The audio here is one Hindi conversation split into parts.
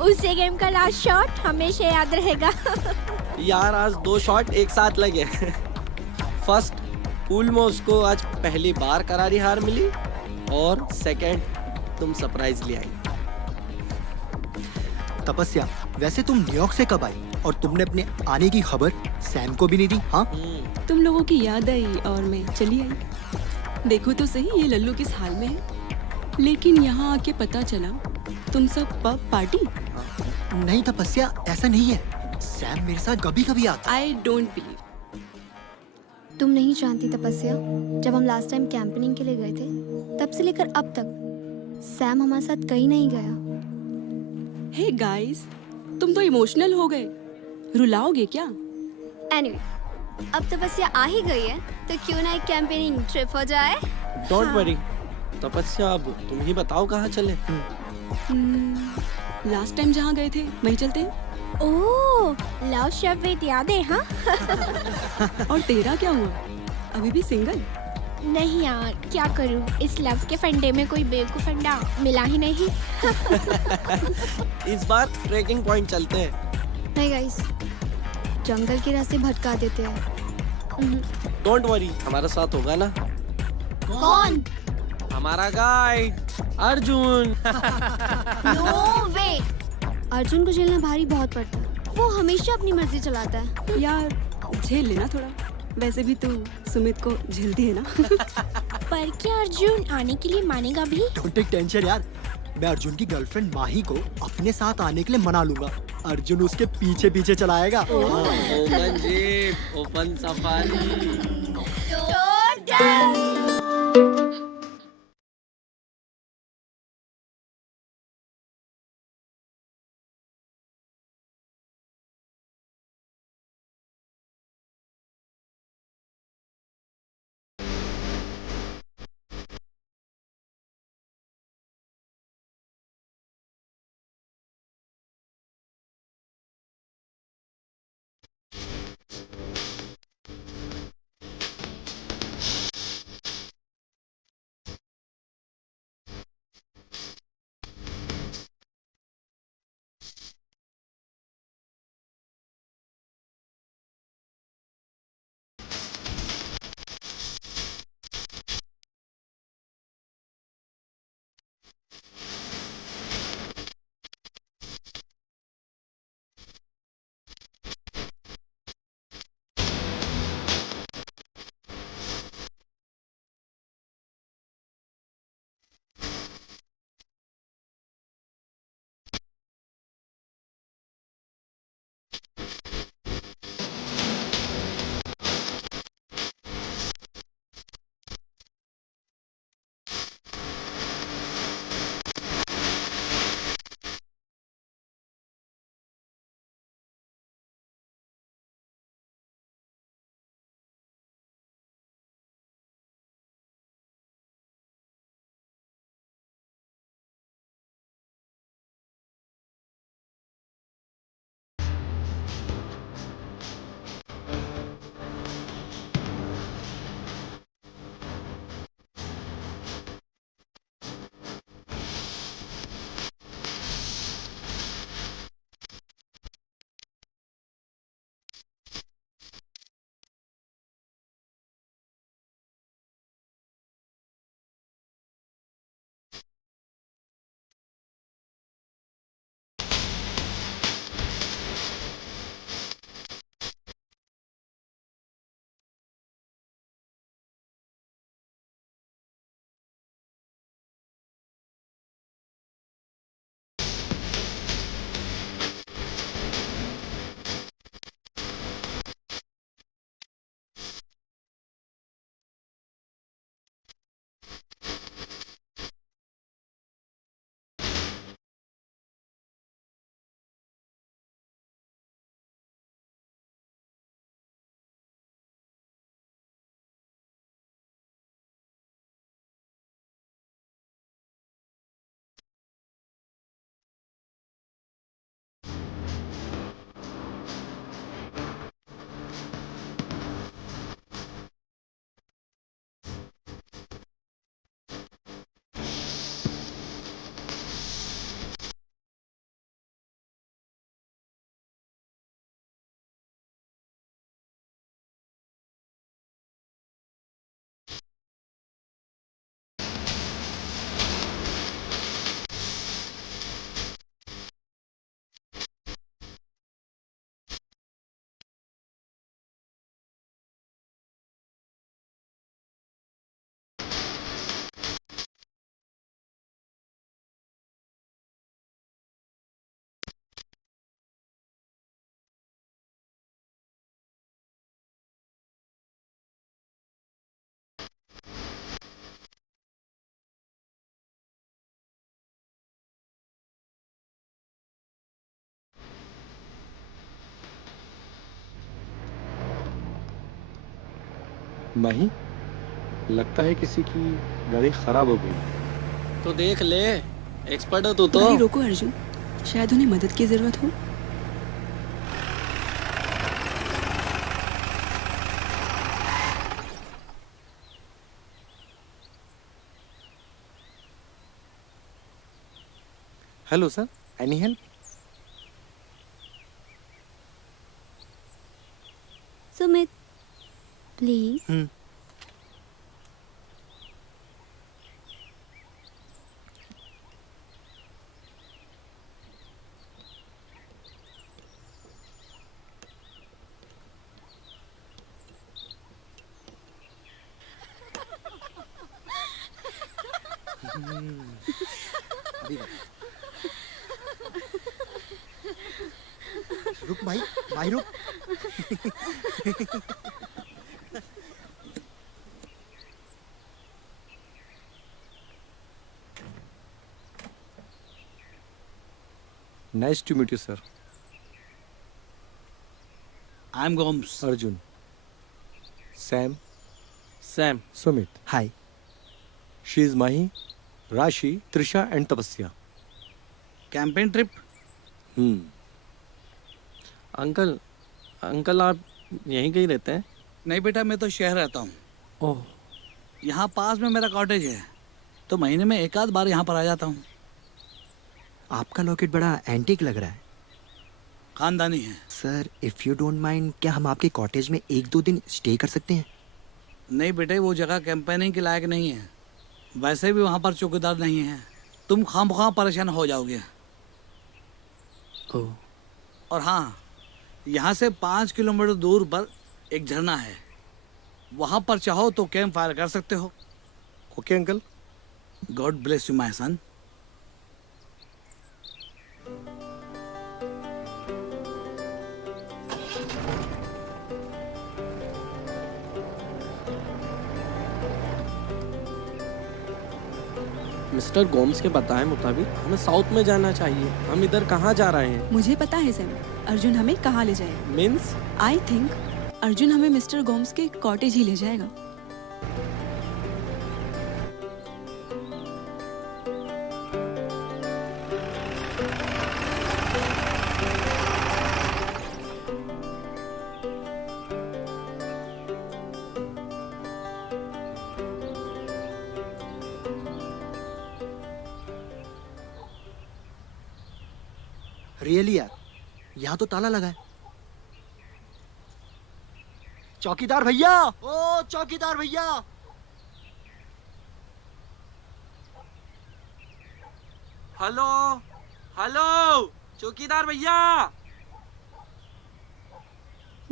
उसी गेम का लास्ट शॉट हमेशा याद रहेगा। यार आज 2 शॉट एक साथ लगे। फर्स्ट पूल में उसको आज पहली बार करारी हार मिली और सेकंड तुम सरप्राइजली आई। तपस्या, वैसे तुम न्यूयॉर्क से कब आई और तुमने अपने आने की खबर सैम को भी नहीं दी? हाँ, तुम लोगों की याद आई और मैं चली आई। देखो तो सही ये लल्लू किस हाल में है। लेकिन यहाँ आके पता चला तुम सब पब पार्टी। नहीं तपस्या, ऐसा नहीं है। सैम मेरे साथ कभी कभी आता। I don't believe. तुम नहीं जानती तपस्या, जब हम लास्ट टाइम कैंपिंग के लिए गए थे तब से लेकर अब तक सैम हमारे साथ कहीं नहीं गया। हे गाइस, तुम तो इमोशनल हो गए। रुलाओगे क्या? एनीवे, अब तपस्या आ ही गई है तो क्यों ना एक कैंपेनिंग ट्रिप हो जाए। डोंट वरी तपस्या, अब तुम ही बताओ कहाँ चले। लास्ट टाइम जहाँ गए थे वहीं चलते हैं। ओह, लव शब्द याद है? हाँ। और तेरा क्या हुआ? अभी भी सिंगल? नहीं यार, क्या करूँ, इस लव के फंडे में कोई बेवकूफ फंडा मिला ही नहीं। इस बार ट्रेकिंग पॉइंट चलते हैं। नहीं गाइस, जंगल के रास्ते भटका देते हैं। डोंट वरी, हमारे साथ होगा ना कौन? हमारा गाइड अर्जुन। नो वे। अर्जुन को झेलना भारी बहुत पड़ता है। वो हमेशा अपनी मर्जी चलाता है। यार झेल लेना थोड़ा। वैसे भी तू सुमित को झेलती है ना। पर क्या अर्जुन आने के लिए मानेगा भी? डोंट टेक टेंशन यार, मैं अर्जुन की गर्लफ्रेंड माही को अपने साथ आने के लिए मना लूंगा। अर्जुन उसके पीछे पीछे चलाएगा। Open jeep, open safari. Mahi, लगता है किसी की गाड़ी खराब हो गई। तो देख ले, एक्सपर्ट हो तू तो। गाड़ी रोको अर्जुन, शायद उन्हें मदद की जरूरत हो। Hello sir, any help? Sumit please. अभी रुक भाई, भाई रुक। Nice to meet you sir. I am Gomes. Arjun, Sam, Sam, Sumit. Hi. She is Mahi, Rashi, Trisha and Tapasya. Campaign trip. Uncle uncle आप यहीं कहीं रहते हैं? नहीं बेटा, मैं तो शहर रहता हूँ। ओह, यहाँ पास में मेरा कॉटेज है, तो महीने में एक आध बार यहाँ पर आ जाता हूँ। आपका लॉकेट बड़ा एंटीक लग रहा है खानदानी है। Sir. If you don't mind, क्या हम आपके कॉटेज में 1-2 दिन स्टे कर सकते हैं? नहीं बेटे, वो जगह कैंपेनिंग के लायक नहीं है। वैसे भी वहाँ पर चौकीदार नहीं है, तुम खामखा परेशान हो जाओगे। ओह, और हाँ, यहाँ से 5 किलोमीटर दूर पर एक झरना है, वहाँ पर चाहो तो कैंप फायर कर सकते हो। Okay uncle. God bless you my son. Mister Gomes के बताए मुताबिक हमें साउथ में जाना चाहिए। हम इधर कहाँ जा रहे हैं? मुझे पता है सैम, अर्जुन हमें कहाँ ले जाएगा। मीन्स आई थिंक अर्जुन हमें मिस्टर गोम्स के कॉटेज ही ले जाएगा। रियली यार, यहाँ तो ताला लगा है। चौकीदार भैया, ओ चौकीदार भैया। हेलो हेलो, चौकीदार भैया।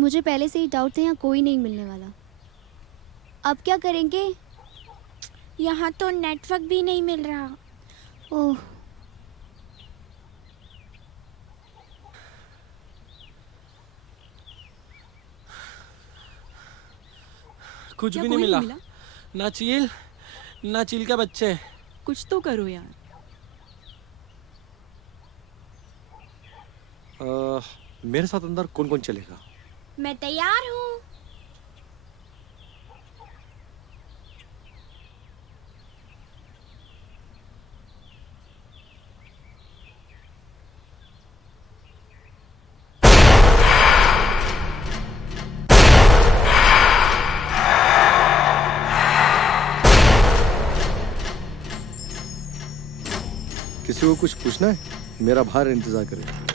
मुझे पहले से ही डाउट था यहाँ कोई नहीं मिलने वाला। अब क्या करेंगे? यहाँ तो नेटवर्क भी नहीं मिल रहा। ओह, कुछ क्या भी कोई नहीं नहीं मिला। ना चील, ना चील के बच्चे। कुछ तो करो यार। मेरे साथ अंदर कौन कौन चलेगा? मैं तैयार हूँ। किसी को कुछ पूछना है? मेरा बाहर इंतजार करे।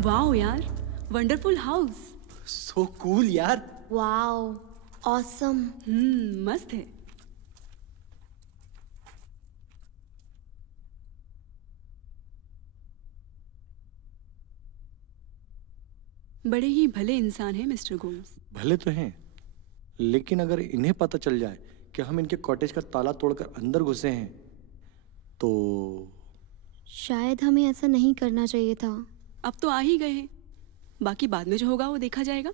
वाओ यार, वंडरफुल हाउस। सो कूल यार। Wow, awesome. मस्त है। बड़े ही भले इंसान हैं मिस्टर गोम्स। भले तो हैं, लेकिन अगर इन्हें पता चल जाए कि हम इनके कॉटेज का ताला तोड़कर अंदर घुसे हैं तो शायद हमें ऐसा नहीं करना चाहिए था। अब तो आ ही गए हैं, बाकी बाद में जो होगा वो देखा जाएगा।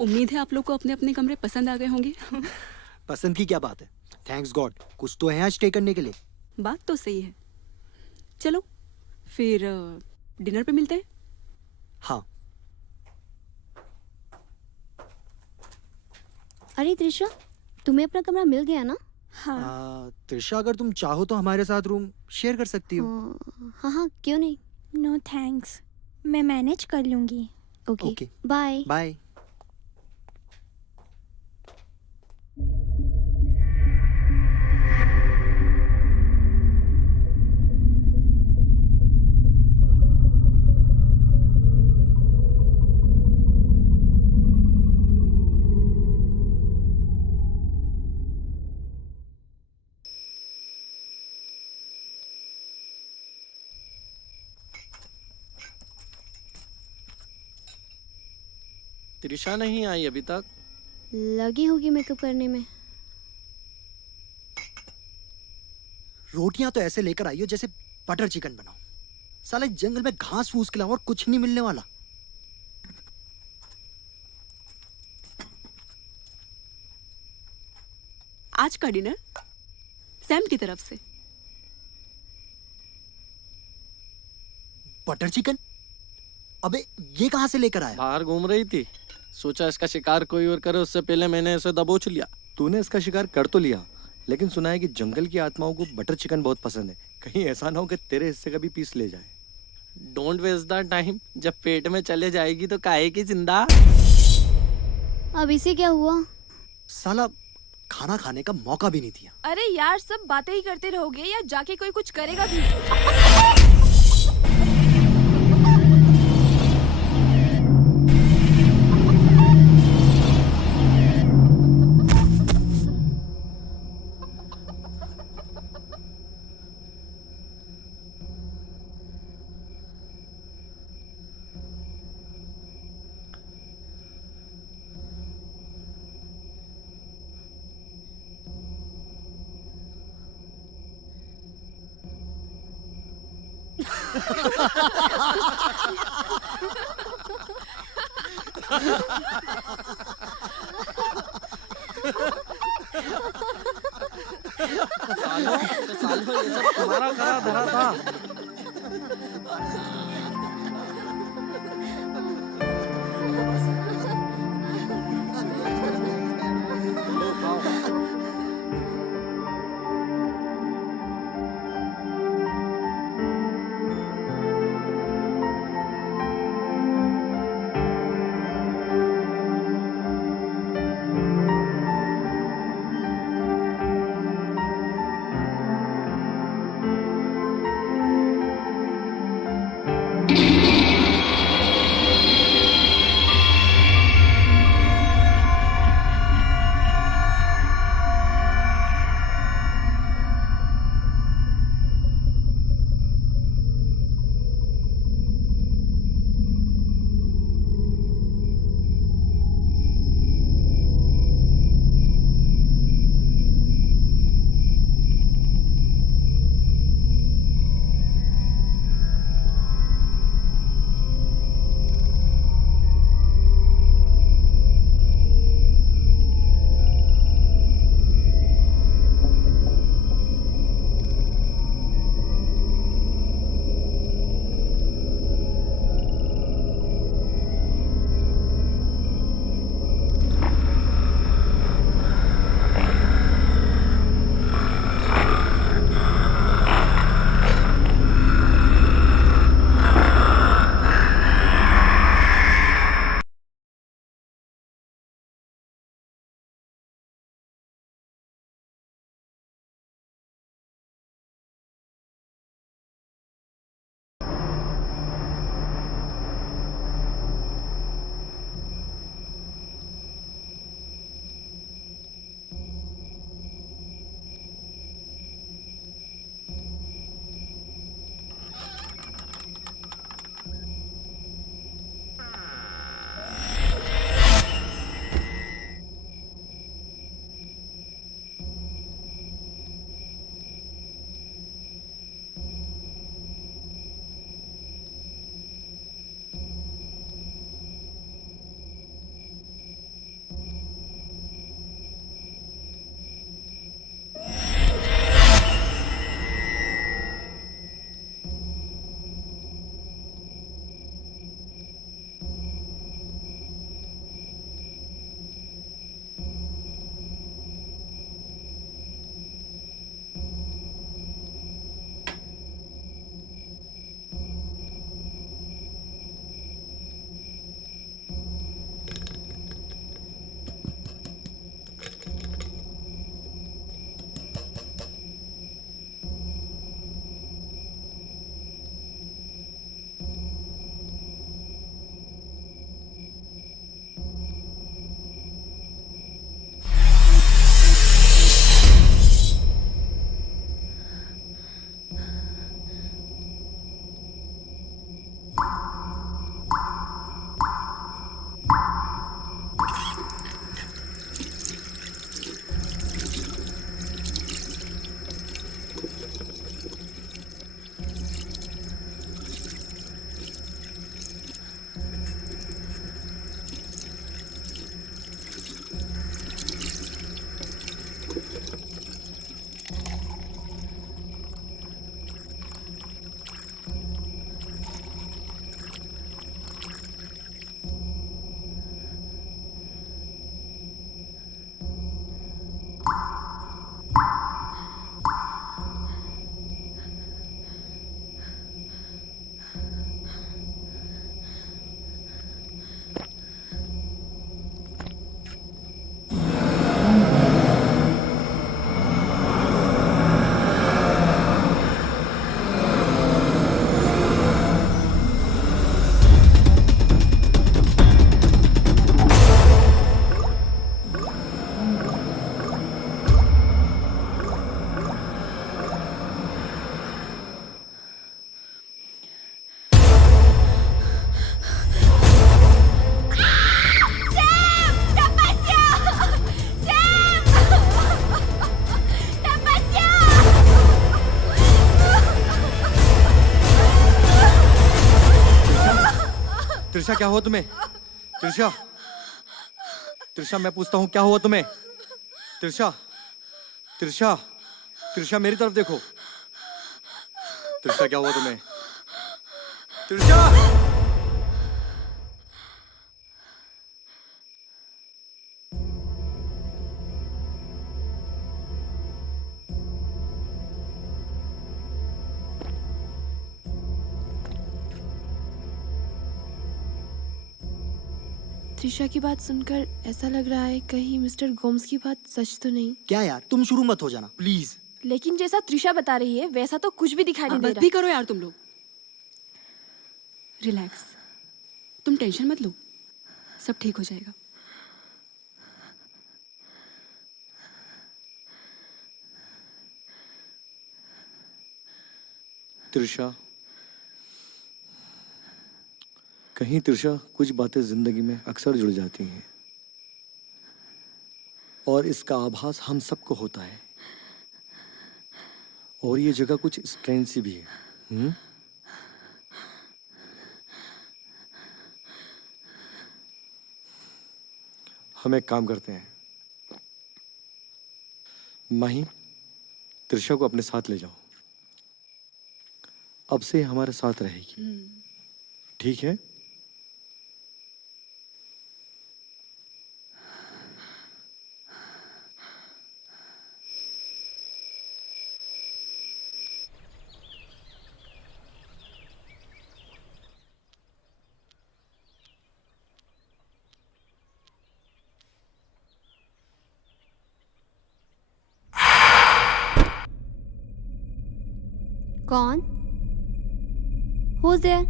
उम्मीद है आप लोग को अपने अपने कमरे पसंद आ गए होंगे। पसंद की क्या बात है, थैंक्स गॉड कुछ तो है यहाँ स्टे करने के लिए। बात तो सही है। चलो फिर डिनर पे मिलते हैं। हाँ। अरे त्रिशा, तुम्हें अपना कमरा मिल गया ना? हाँ त्रिशा, अगर तुम चाहो तो हमारे साथ रूम शेयर कर सकती हो। हाँ हाँ, क्यों नहीं। नो थैंक्स, मैं मैनेज कर लूँगी। Okay bye. बाय। त्रिशा नहीं आई अभी तक। लगी होगी मेकअप करने में। रोटियां तो ऐसे लेकर आई हो जैसे बटर चिकन बनाओ। साले जंगल में घास फूस के अलावा और कुछ नहीं मिलने वाला। आज का डिनर सैम की तरफ से। Butter chicken? अबे ये कहां से लेकर आया? बाहर घूम रही थी, सोचा इसका शिकार कोई और करे उससे पहले मैंने इसे दबोच लिया। तूने इसका शिकार कर तो लिया, लेकिन सुना है कि जंगल की आत्माओं को बटर चिकन बहुत पसंद है। कहीं ऐसा ना हो कि तेरे हिस्से का भी पीस ले जाए। डोंट वेस्ट द टाइम, जब पेट में चले जाएगी तो काहे की जिंदा। अब इसे क्या हुआ? साला खाना खाने का मौका भी नहीं दिया। अरे यार, सब बातें ही करते रहोगे या जाके कोई कुछ करेगा भी? सालों ये सब तुम्हारा करा धरा था। लो खाओ। त्रिशा क्या हुआ तुम्हें? त्रिशा, त्रिशा मैं पूछता हूँ क्या हुआ तुम्हें? त्रिशा, त्रिशा, त्रिशा मेरी तरफ देखो। त्रिशा क्या हुआ तुम्हें? त्रिशा! त्रिशा की बात सुनकर ऐसा लग रहा है कहीं मिस्टर गोम्स की बात सच तो नहीं। क्या यार, तुम शुरू मत हो जाना प्लीज। लेकिन जैसा त्रिशा बता रही है वैसा तो कुछ भी दिखाई नहीं दे बस रहा। भी करो यार तुम लोग। रिलैक्स, तुम टेंशन मत लो, सब ठीक हो जाएगा। त्रिशा, कहीं त्रिशा कुछ बातें जिंदगी में अक्सर जुड़ जाती हैं और इसका आभास हम सबको होता है। और ये जगह कुछ स्ट्रेंज सी भी है। हम एक काम करते हैं, माही, त्रिशा को अपने साथ ले जाओ। अब से हमारे साथ रहेगी, ठीक है? कौन? Who's there?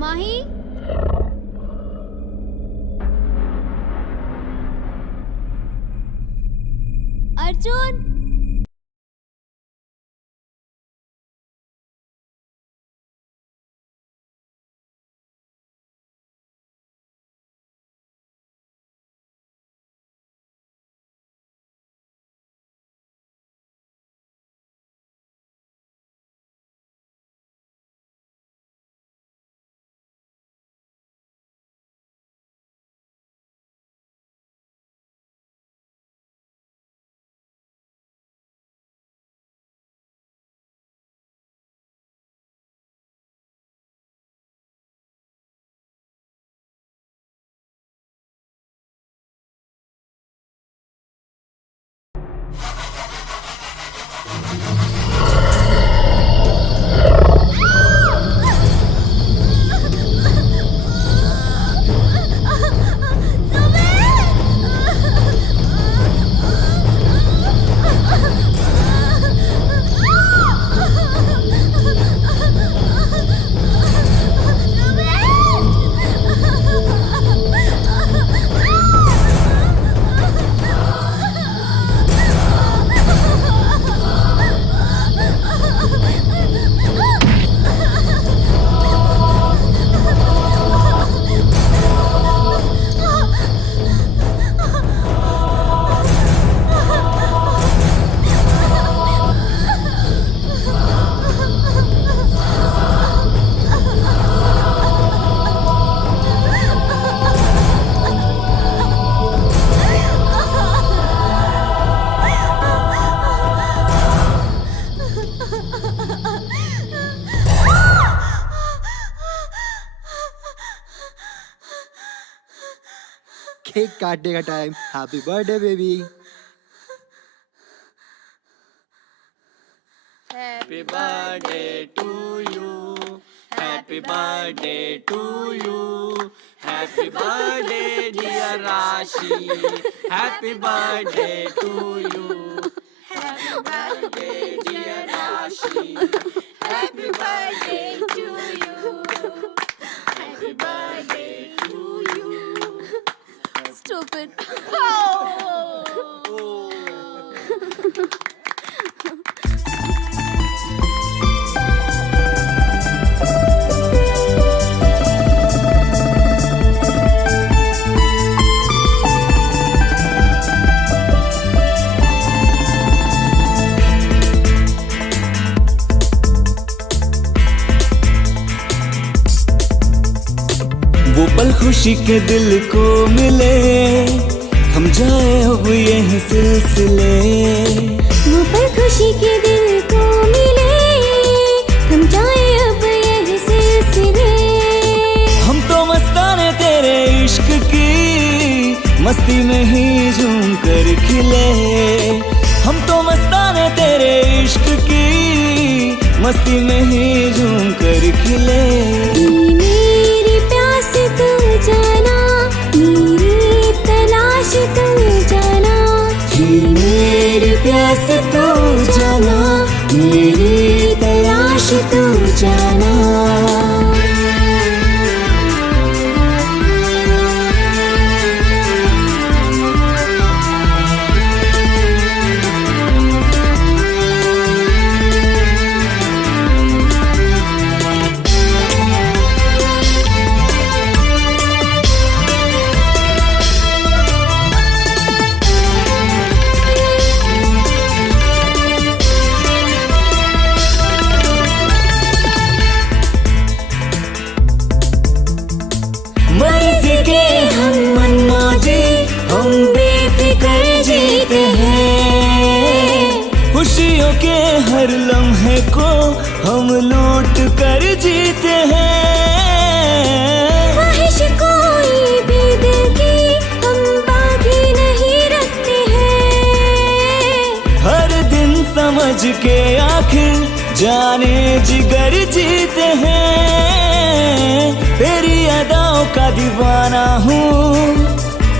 Mahi? Arjun? Cake काटने का time. Happy birthday baby. Happy birthday to you. Happy birthday to you, happy birthday dear Rashi, happy birthday to you, happy birthday dear Rashi, happy birthday to you, happy birthday to you. Stupid. वो पल खुशी के दिल को मिले, हम जाए अब यही सिलसिले। वो पल खुशी के दिल को मिले, हम जाए अब यही सिलसिले। हम तो मस्ताने तेरे इश्क की मस्ती में ही झूम कर खिले। हम तो मस्ताने तेरे इश्क की मस्ती में ही झूम कर खिले। मेरी प्यास तू जाना, मेरी तलाश तू जाना, मेरी प्यास तू जाना, मेरी तलाश तू जाना। मर्जी के हम मनमौजी, हम बेफिक्र जीते हैं। खुशियों के हर लम्हे को हम लूट कर जीते हैं। ख्वाहिश कोई भी दिल की हम बाकी नहीं रखते हैं। हर दिन समझ के आखिर जाने जिगर जीते हैं। तेरी अदाओं का दीवाना हूँ,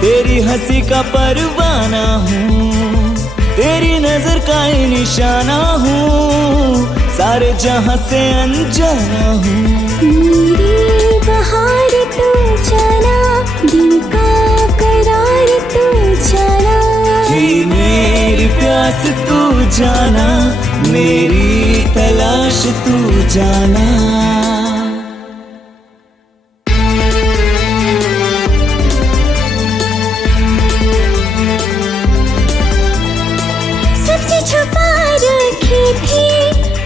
तेरी हंसी का परवाना हूँ, तेरी नजर का ही निशाना हूँ, सारे जहां से अनजाना हूँ। मेरी बहार तू जाना, दिल का करार तू जाना, मेरी प्यास तू जाना, मेरी तलाश तू जाना। सबसे छुपा रखी थी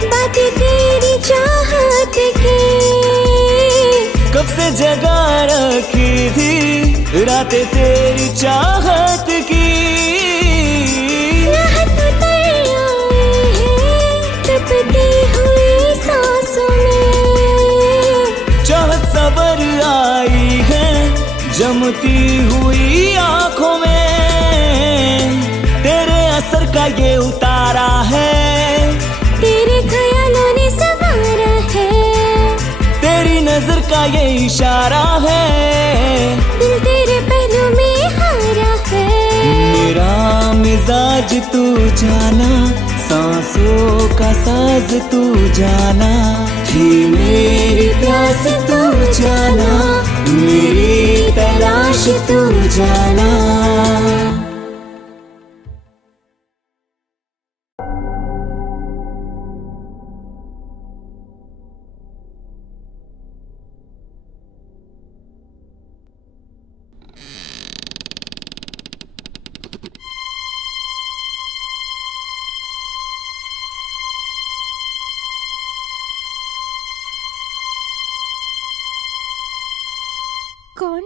बातें तेरी चाहत की, कब से जगा रखी थी रातें तेरी चाहत की। राहत उतर आई है तपती हुई सांसों में, चाहत सबर आई है जमती हुई आंखों में। तेरे असर का ये उतारा है, तेरे ख्यालों ने संवारा है, तेरी नजर का ये इशारा है, दिल तेरे पहलू में हारा है। मेरा मिजाज तू जाना, सांसों का साज तू जाना, थी मेरी प्यास तू जाना, मेरी तलाश तू जाना। कौन?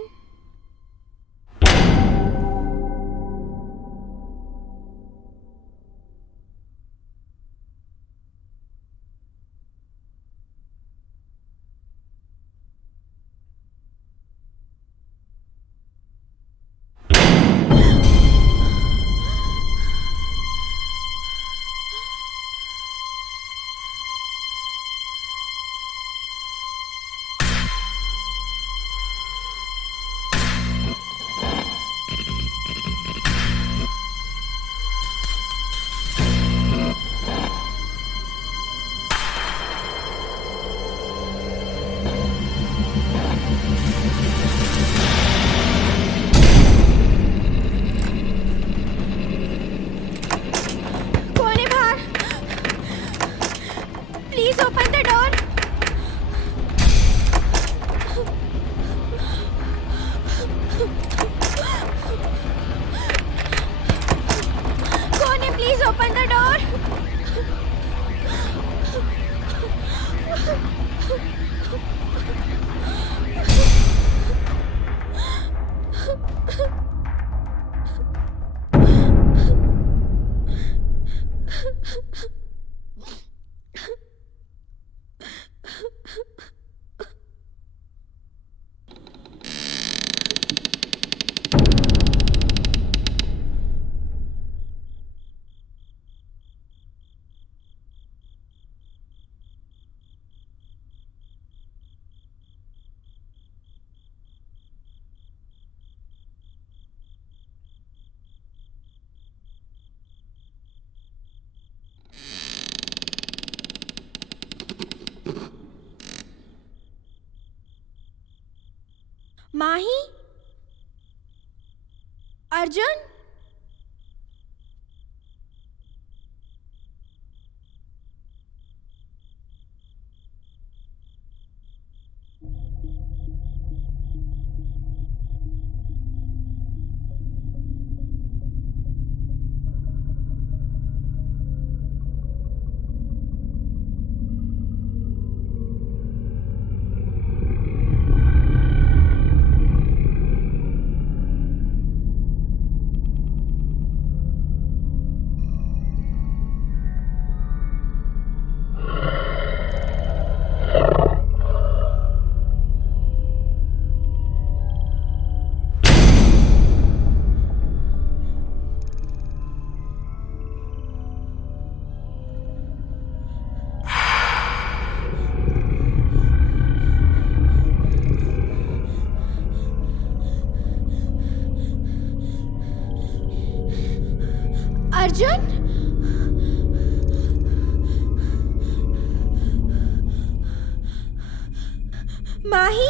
open the door. Mahi, Arjun, Arjun, Mahi,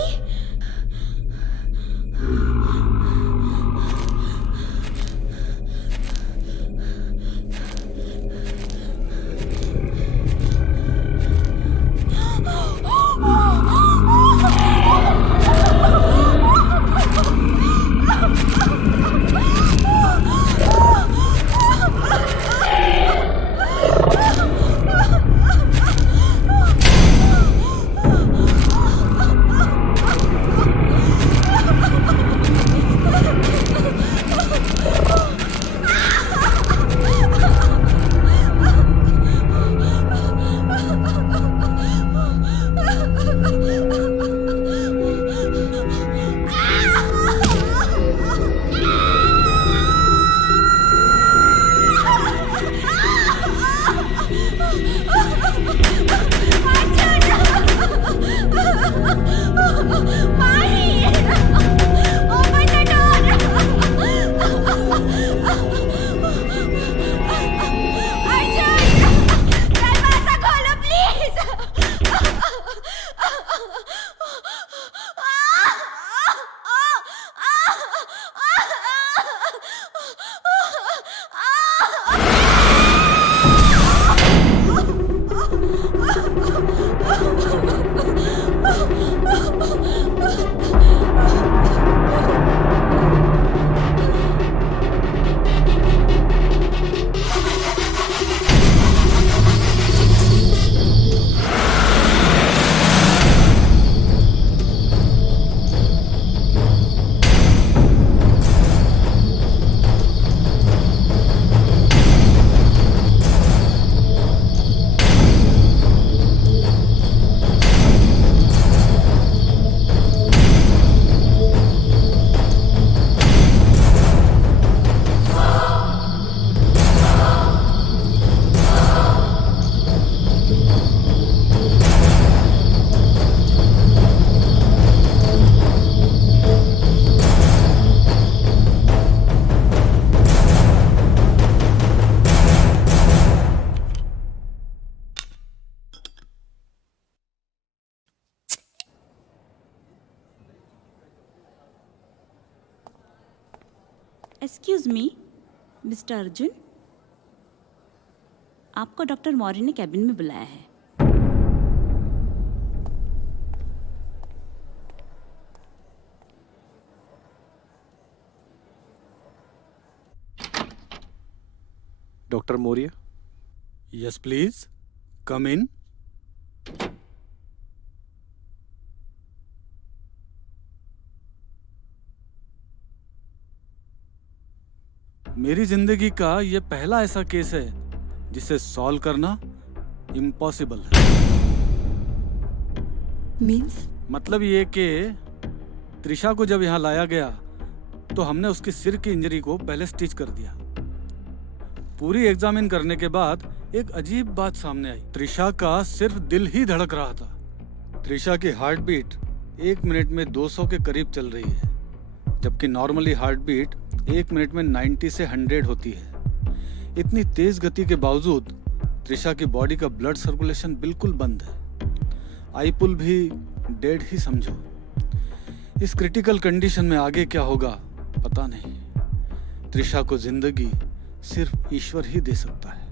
excuse me, mister Arjun, आपको डॉक्टर मौर्य ने कैबिन में बुलाया है। डॉक्टर मौर्य। यस प्लीज, कम इन। मेरी जिंदगी का ये पहला ऐसा केस है जिसे सॉल्व करना इम्पॉसिबल है। मीन्स? मतलब ये कि त्रिशा को जब यहाँ लाया गया तो हमने उसकी सिर की इंजरी को पहले स्टिच कर दिया। पूरी एग्जामिन करने के बाद एक अजीब बात सामने आई। त्रिशा का सिर्फ दिल ही धड़क रहा था। त्रिशा की हार्ट बीट 1 मिनट में 200 के करीब चल रही है, जबकि नॉर्मली हार्ट बीट 1 मिनट में 90 से 100 होती है। इतनी तेज गति के बावजूद त्रिशा की बॉडी का ब्लड सर्कुलेशन बिल्कुल बंद है। आई पुल भी डेड ही समझो। इस क्रिटिकल कंडीशन में आगे क्या होगा पता नहीं। त्रिशा को जिंदगी सिर्फ ईश्वर ही दे सकता है।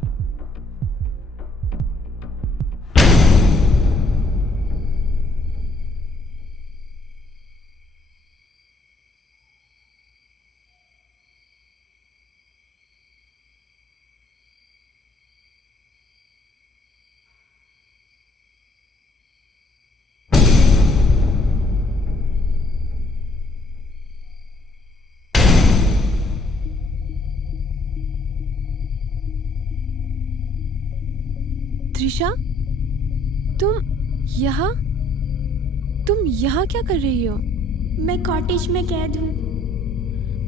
त्रिशा, तुम यहाँ क्या कर रही हो? मैं कॉटेज में कैद हूँ।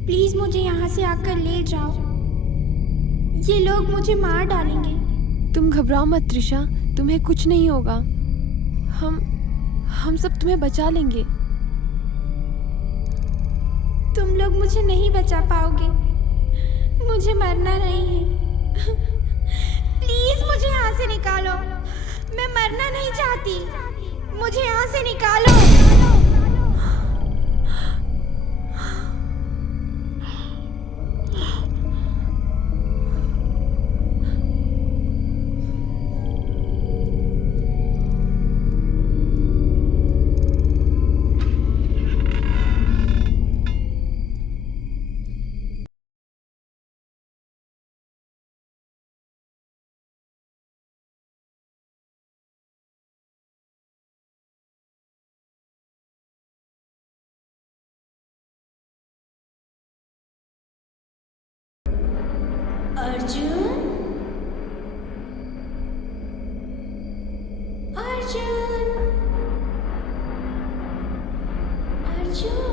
प्लीज मुझे यहाँ से आकर ले जाओ। ये लोग मुझे मार डालेंगे। तुम घबराओ मत त्रिशा, तुम्हें कुछ नहीं होगा। हम सब तुम्हें बचा लेंगे। तुम लोग मुझे नहीं बचा पाओगे। मुझे मरना नहीं है। प्लीज मुझे यहाँ से निकालो। मैं मरना नहीं चाहती। मुझे यहाँ से निकालो। Arjun, Arjun, Arjun.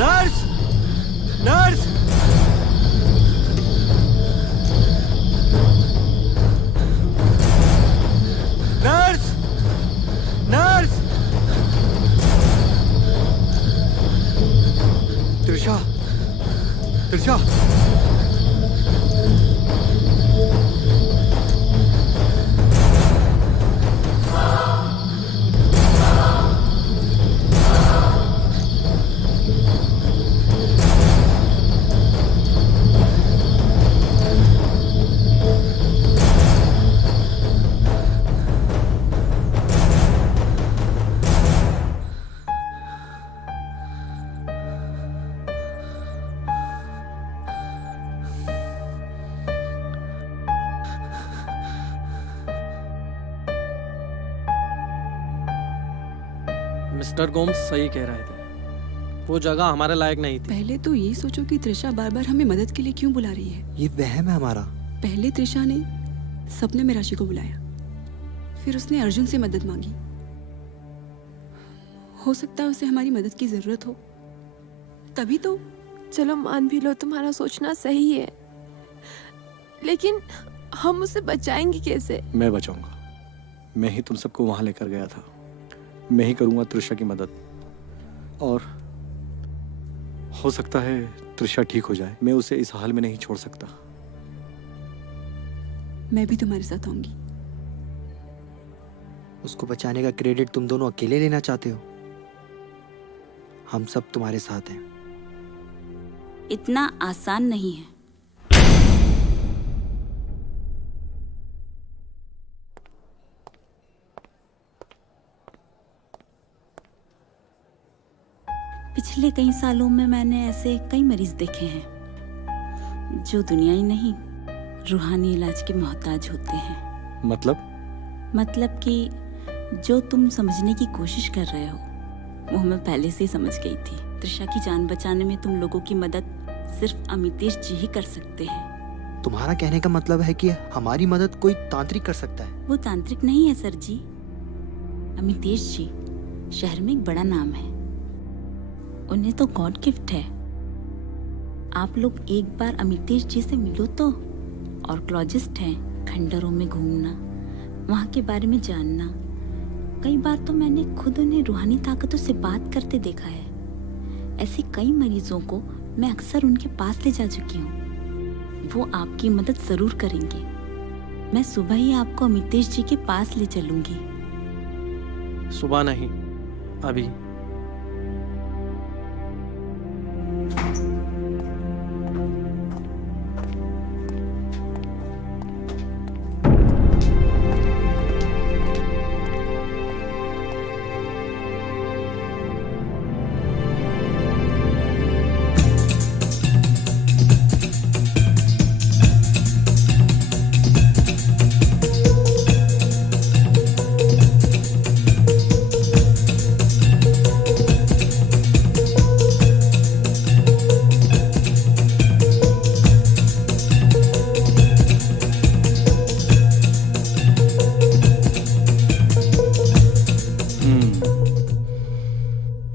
Nurse, nurse, nurse, nurse. Trisha, Trisha. Mister Gomes सही कह रहे थे, वो जगह हमारे लायक नहीं थी। पहले तो ये सोचो कि त्रिशा बार बार हमें मदद के लिए क्यों बुला रही है। ये वहम है हमारा। पहले त्रिशा ने सपने में राशि को बुलाया, फिर उसने अर्जुन से मदद मांगी। हो सकता है उसे हमारी मदद की जरूरत हो, तभी तो। चलो मान भी लो तुम्हारा सोचना सही है, लेकिन हम उसे बचाएंगे कैसे? मैं बचाऊंगा। मैं ही तुम सबको वहां लेकर गया था। मैं ही करूंगा त्रिशा की मदद, और हो सकता है त्रिशा ठीक हो जाए। मैं उसे इस हाल में नहीं छोड़ सकता। मैं भी तुम्हारे साथ आऊंगी। उसको बचाने का क्रेडिट तुम दोनों अकेले लेना चाहते हो? हम सब तुम्हारे साथ हैं। इतना आसान नहीं है। पिछले कई सालों में मैंने ऐसे कई मरीज देखे हैं जो दुनिया ही नहीं, रूहानी इलाज के मोहताज होते हैं। मतलब कि जो तुम समझने की कोशिश कर रहे हो वो मैं पहले से ही समझ गई थी। त्रिशा की जान बचाने में तुम लोगों की मदद सिर्फ अमितेश जी ही कर सकते हैं। तुम्हारा कहने का मतलब है कि हमारी मदद कोई तांत्रिक कर सकता है? वो तांत्रिक नहीं है सर जी। अमितेश जी शहर में एक बड़ा नाम है, उन्हें तो गॉड गिफ्ट है। आप लोग एक बार अमितेश जी से मिलो तो। ऑर्कोलॉजिस्ट हैं, खंडरों में घूमना, वहाँ के बारे में जानना। कई बार तो मैंने खुद उन्हें रूहानी ताकतों से बात करते देखा है। ऐसे कई मरीजों को मैं अक्सर उनके पास ले जा चुकी हूँ। वो आपकी मदद जरूर करेंगे। मैं सुबह ही आपको अमितेश जी के पास ले चलूंगी। सुबह नहीं, अभी।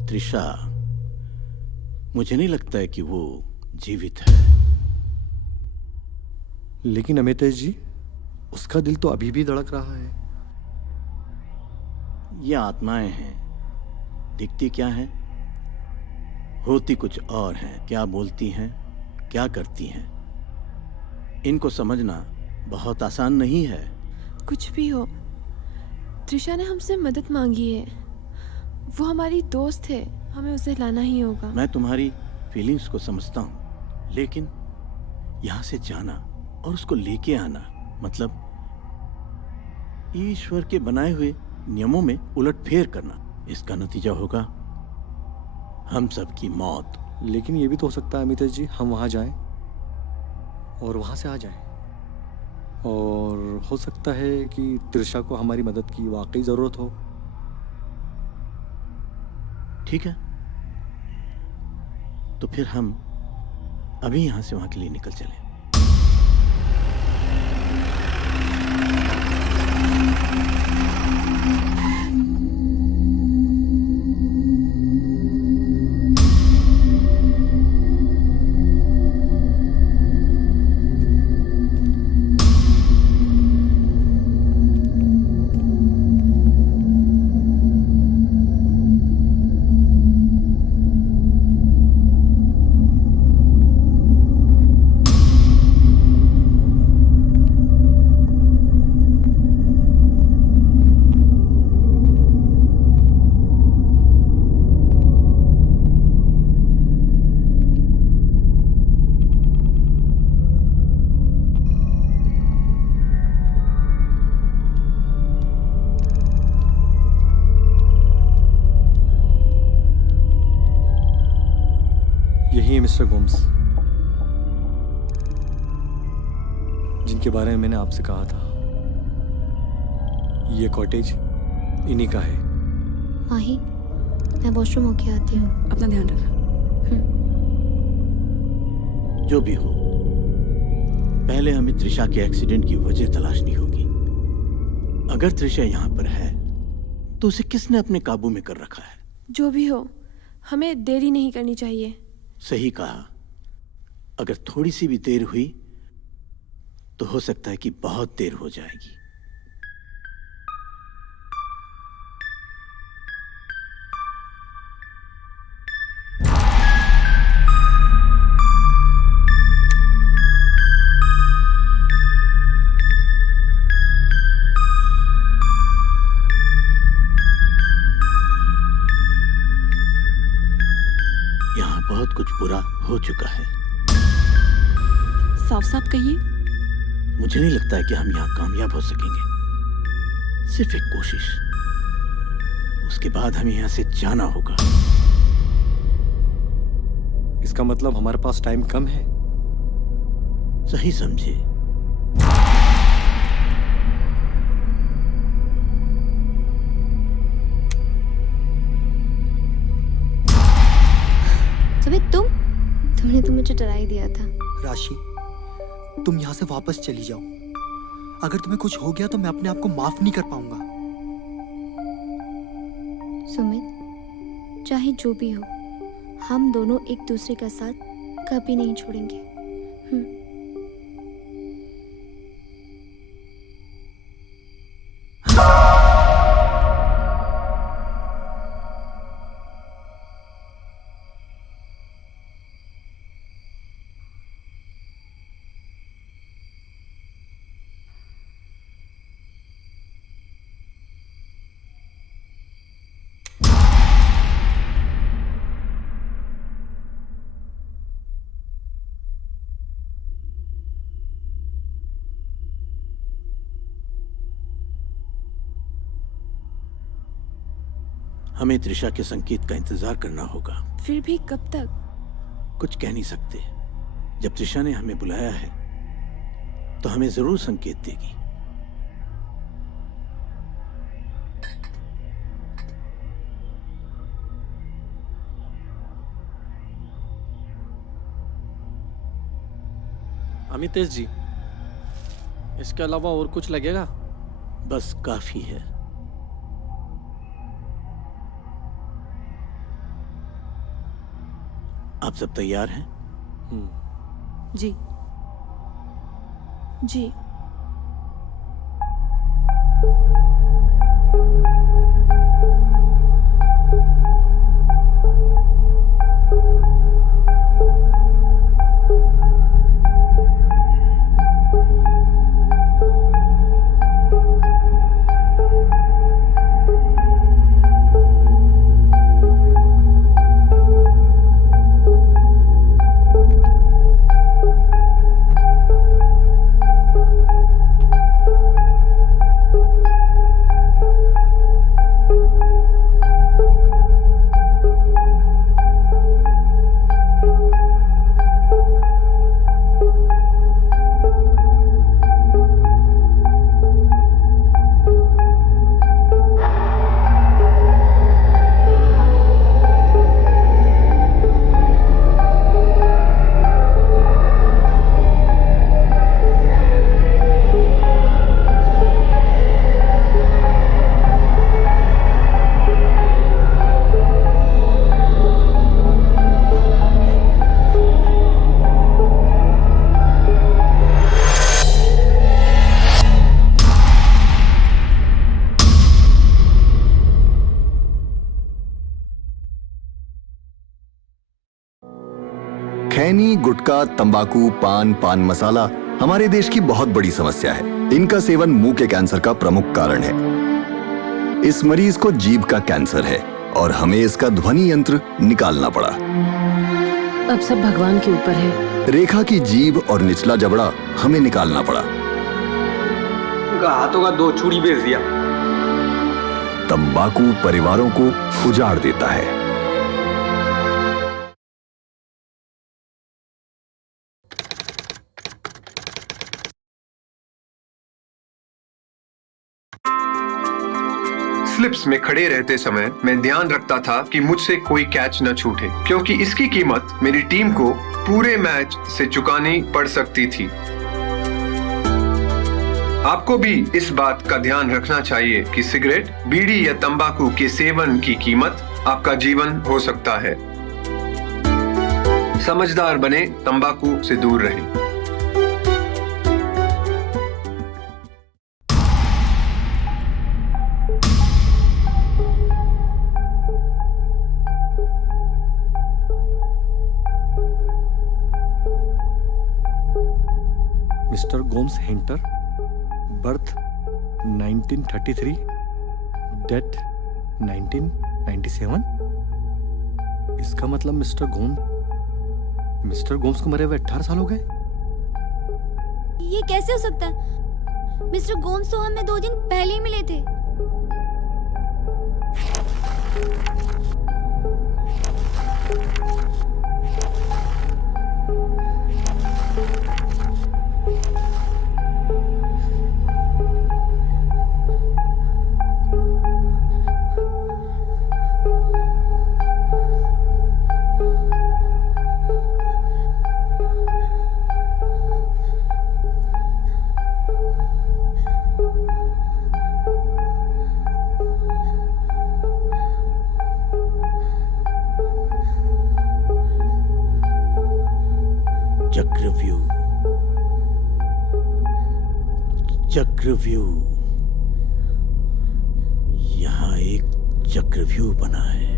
त्रिशा, मुझे नहीं लगता है कि वो जीवित है। लेकिन अमितेश जी, उसका दिल तो अभी भी धड़क रहा है। ये आत्माएं हैं, दिखती क्या हैं, होती कुछ और हैं। क्या बोलती हैं, क्या करती हैं, इनको समझना बहुत आसान नहीं है। कुछ भी हो, त्रिशा ने हमसे मदद मांगी है। वो हमारी दोस्त है, हमें उसे लाना ही होगा। मैं तुम्हारी फीलिंग्स को समझता हूँ, लेकिन यहाँ से जाना और उसको लेके आना मतलब ईश्वर के बनाए हुए नियमों में उलटफेर करना। इसका नतीजा होगा हम सब की मौत। लेकिन ये भी तो हो सकता है अमितेश जी, हम वहाँ जाएं और वहाँ से आ जाएं। और हो सकता है कि त्रिशा को हमारी मदद की वाकई ज़रूरत हो। ठीक है, तो फिर हम अभी यहाँ से वहाँ के लिए निकल चलें। यही है मिस्टर गोम्स, जिनके बारे में मैंने आपसे कहा था। ये कॉटेज इन्हीं का है। माही, मैं वॉशरूम होके आती हूँ। अपना ध्यान रखना। जो भी हो, पहले हमें त्रिशा के एक्सीडेंट की वजह तलाशनी होगी। अगर त्रिशा यहाँ पर है तो उसे किसने अपने काबू में कर रखा है? जो भी हो, हमें देरी नहीं करनी चाहिए। सही कहा। अगर थोड़ी सी भी देर हुई तो हो सकता है कि बहुत देर हो जाएगी। यहाँ बहुत कुछ बुरा हो चुका है। साफ साफ कहिए। मुझे नहीं लगता है कि हम यहाँ कामयाब हो सकेंगे। सिर्फ एक कोशिश, उसके बाद हमें यहाँ से जाना होगा। इसका मतलब हमारे पास टाइम कम है। सही समझे। सुमित, तुमने तो मुझे डरा ही दिया था। राशि, तुम यहाँ से वापस चली जाओ। अगर तुम्हें कुछ हो गया तो मैं अपने आप को माफ नहीं कर पाऊंगा। सुमित, चाहे जो भी हो, हम दोनों एक दूसरे का साथ कभी नहीं छोड़ेंगे। हमें त्रिशा के संकेत का इंतजार करना होगा। फिर भी कब तक? कुछ कह नहीं सकते। जब त्रिशा ने हमें बुलाया है तो हमें जरूर संकेत देगी। अमितेश जी, इसके अलावा और कुछ लगेगा? बस काफी है। आप सब तैयार हैं? जी। जी। खैनी, गुटखा, तंबाकू, पान मसाला हमारे देश की बहुत बड़ी समस्या है। इनका सेवन मुंह के कैंसर का प्रमुख कारण है। इस मरीज को जीभ का कैंसर है और हमें इसका ध्वनि यंत्र निकालना पड़ा। अब सब भगवान के ऊपर है। रेखा की जीभ और निचला जबड़ा हमें निकालना पड़ा। उनका हाथों का 2 चूड़ी बेच दिया। तंबाकू परिवारों को उजाड़ देता है। स्लिप्स में खड़े रहते समय मैं ध्यान रखता था कि मुझसे कोई कैच न छूटे, क्योंकि इसकी कीमत मेरी टीम को पूरे मैच से चुकानी पड़ सकती थी। आपको भी इस बात का ध्यान रखना चाहिए कि सिगरेट, बीड़ी या तंबाकू के सेवन की कीमत आपका जीवन हो सकता है। समझदार बने, तंबाकू से दूर रहें। Mister Gomes hinter, birth 1933, death 1997। इसका मतलब मिस्टर गोम्स को मरे हुए 18 साल हो गए। ये कैसे हो सकता है? मिस्टर गोम्स तो हमें 2 दिन पहले ही मिले थे। चक्रव्यूह, यहाँ एक चक्रव्यूह बना है।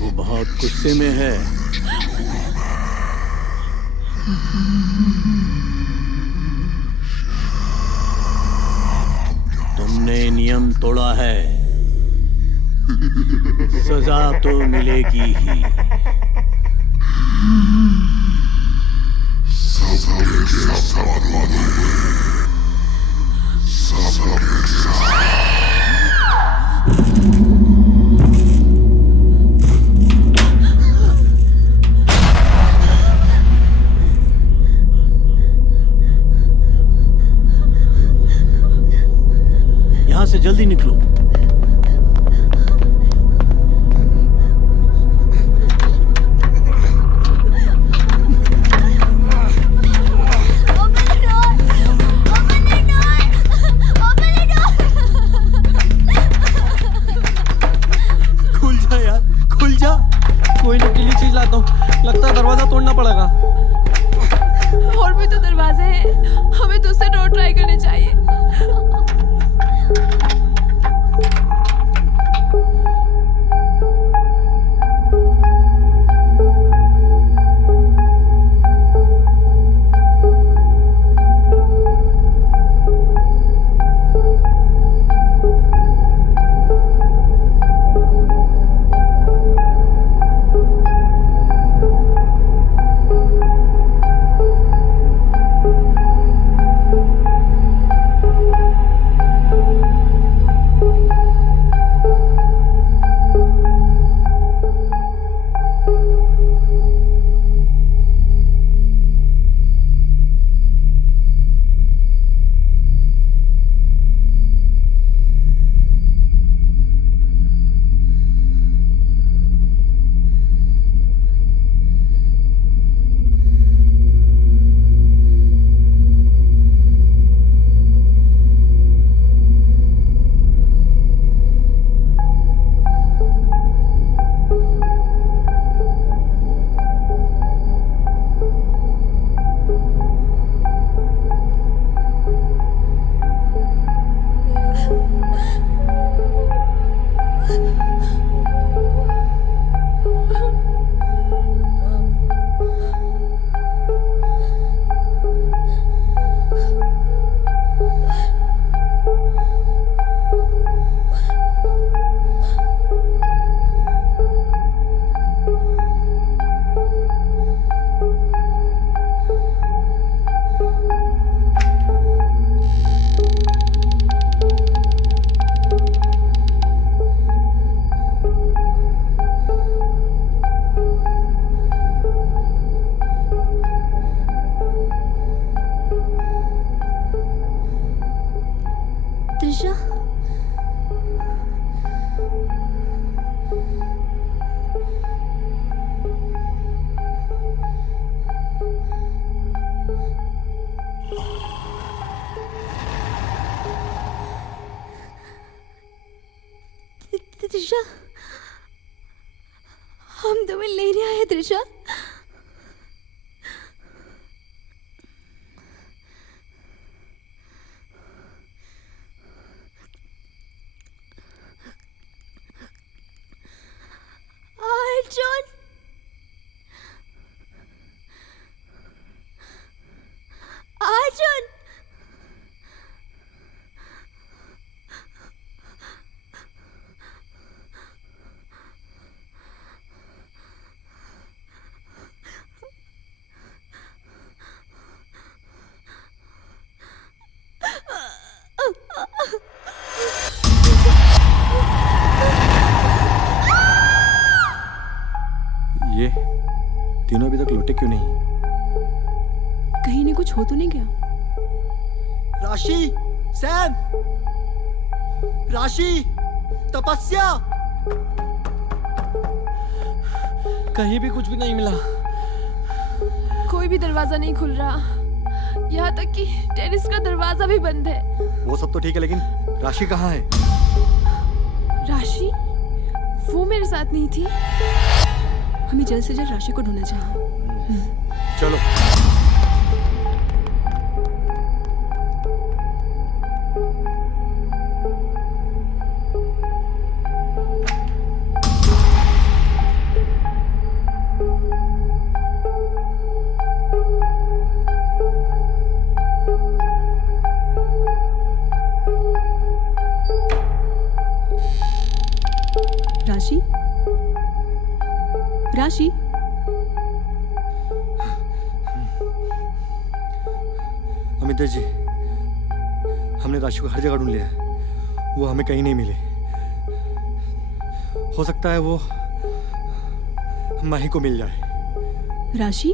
वो बहुत गुस्से में है। तुमने नियम तोड़ा है, सजा तो मिलेगी ही। यहां से जल्दी निकलो। कोई नुकीली चीज लाता हूँ, लगता है दरवाजा तोड़ना पड़ेगा। और भी तो दरवाजे हैं, हमें दूसरे डोर ट्राई करने चाहिए। त्रिशा, हम तुम्हें लेने आए त्रिशा। अर्जुन, अर्जुन, ये तीनों अभी तक लौटे क्यों नहीं? कहीं ने कुछ हो तो नहीं गया? राशि, सैम, राशि, तपस्या, कहीं भी कुछ भी नहीं मिला। कोई भी दरवाजा नहीं खुल रहा, यहाँ तक कि टेरेस का दरवाजा भी बंद है। वो सब तो ठीक है, लेकिन राशि कहाँ है? राशि? वो मेरे साथ नहीं थी। हमें जल्द से जल्द राशि को ढूंढना चाहिए। चलो। राशि, राशि, अमित जी, हमने राशि को हर जगह ढूंढ लिया है, वो हमें कहीं नहीं मिली। हो सकता है वो माही को मिल जाए। राशि,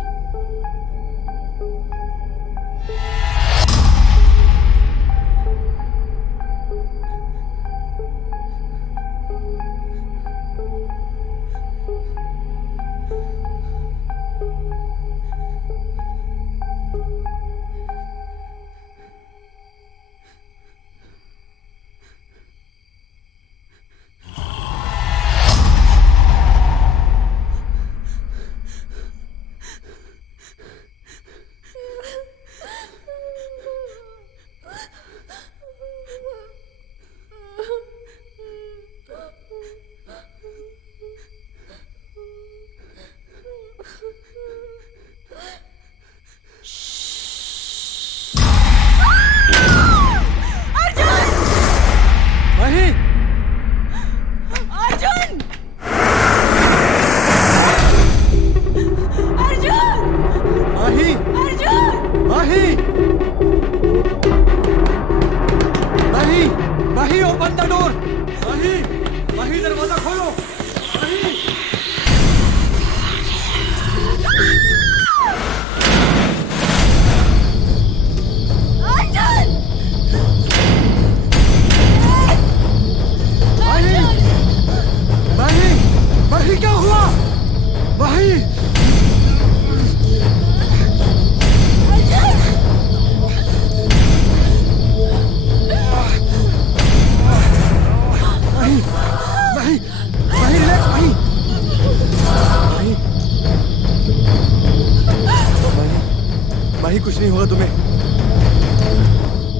माही, कुछ नहीं होगा तुम्हें।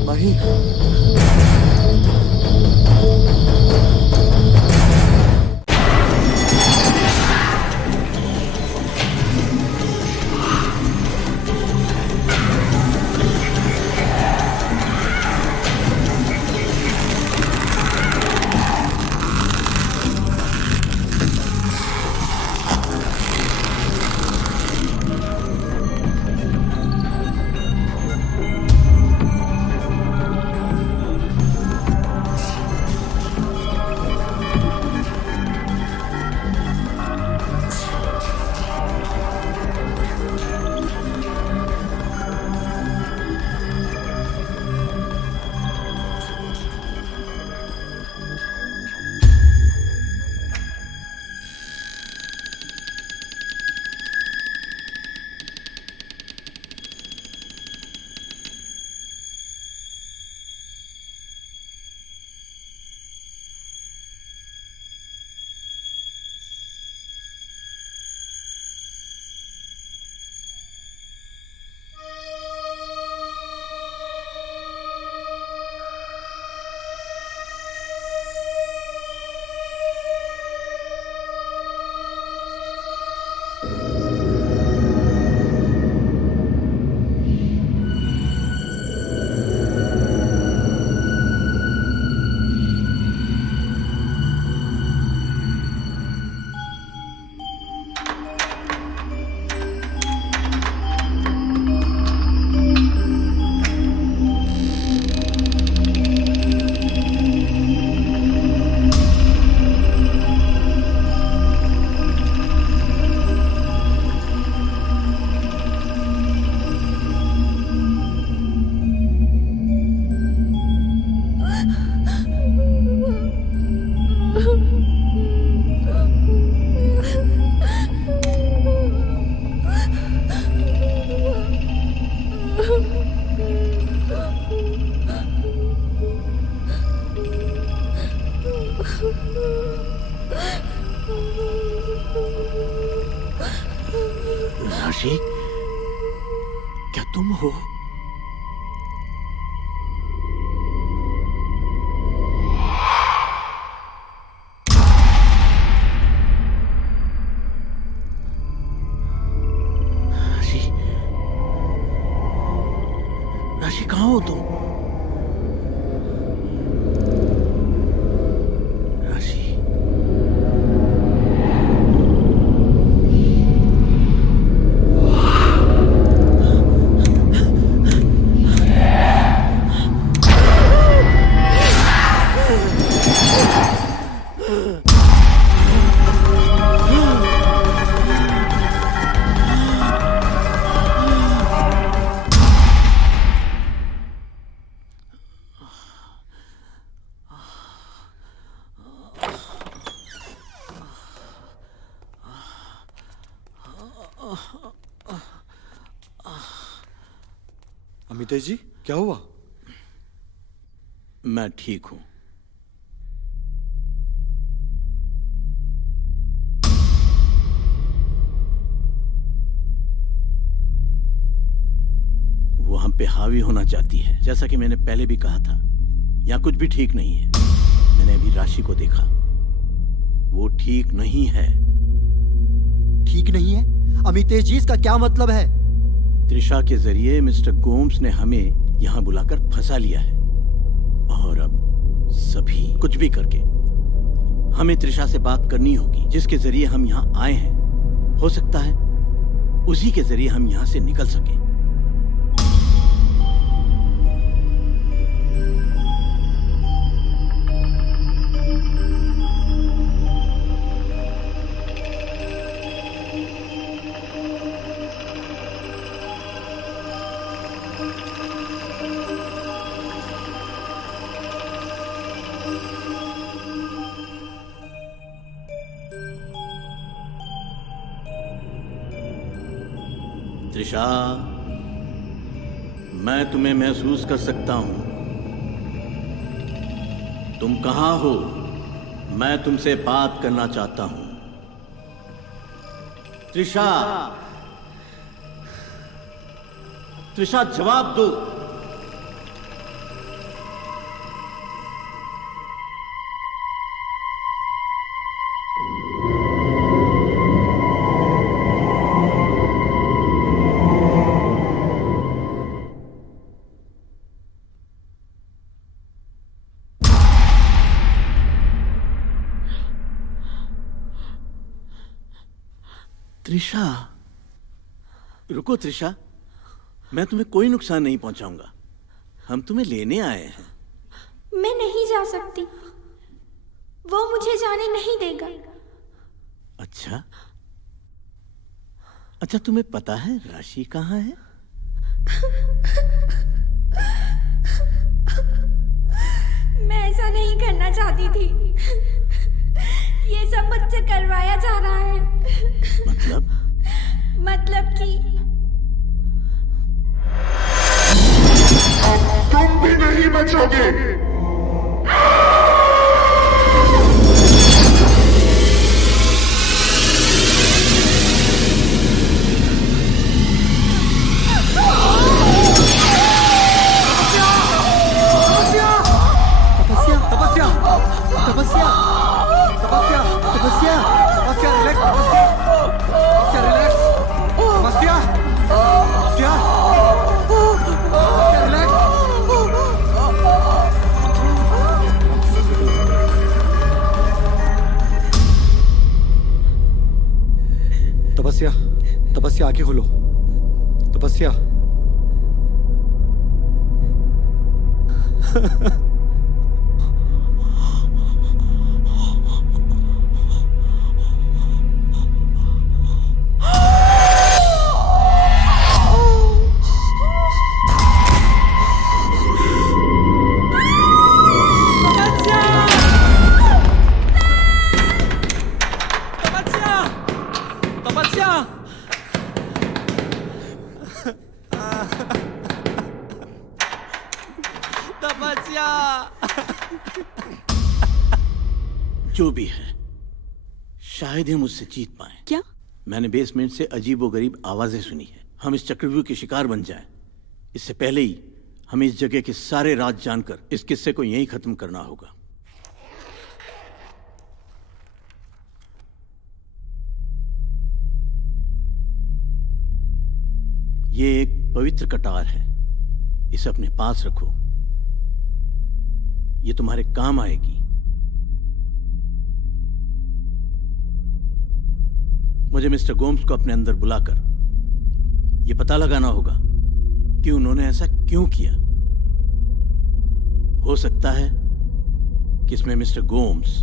माही, क्या तुम हो? राशि, राशि कहाँ हो तुम? अमितेश जी, क्या हुआ? मैं ठीक हूं। वो हम पे हावी होना चाहती है। जैसा कि मैंने पहले भी कहा था, यहाँ कुछ भी ठीक नहीं है। मैंने अभी राशि को देखा, वो ठीक नहीं है। ठीक नहीं है? अमितेश जी, इसका क्या मतलब है? त्रिशा के जरिए मिस्टर गोम्स ने हमें यहाँ बुलाकर फंसा लिया है, और अब सभी कुछ भी करके हमें त्रिशा से बात करनी होगी, जिसके जरिए हम यहाँ आए हैं। हो सकता है उसी के जरिए हम यहाँ से निकल सकें। त्रिशा, मैं तुम्हें महसूस कर सकता हूं। तुम कहां हो? मैं तुमसे बात करना चाहता हूं। त्रिशा, त्रिशा, जवाब दो। त्रिशा, रुको त्रिशा, मैं तुम्हें कोई नुकसान नहीं पहुंचाऊंगा। हम तुम्हें लेने आए हैं। मैं नहीं जा सकती, वो मुझे जाने नहीं देगा। अच्छा, अच्छा, तुम्हें पता है राशि कहाँ है? मैं ऐसा नहीं करना चाहती थी, ये सब मुझसे करवाया जा रहा है। मतलब कि तुम भी नहीं बचोगे। तपस्या, तपस्या, आंखें खोलो। तपस्या। जो भी है, शायद ही मुझसे जीत पाए। क्या? मैंने बेसमेंट से अजीबोगरीब आवाजें सुनी है। हम इस चक्रव्यूह के शिकार बन जाएं। इससे पहले ही हमें इस जगह के सारे राज जानकर इस किस्से को यहीं खत्म करना होगा। ये एक पवित्र कटार है, इसे अपने पास रखो, ये तुम्हारे काम आएगी। मुझे मिस्टर गोम्स को अपने अंदर बुलाकर ये पता लगाना होगा कि उन्होंने ऐसा क्यों किया। हो सकता है कि इसमें मिस्टर गोम्स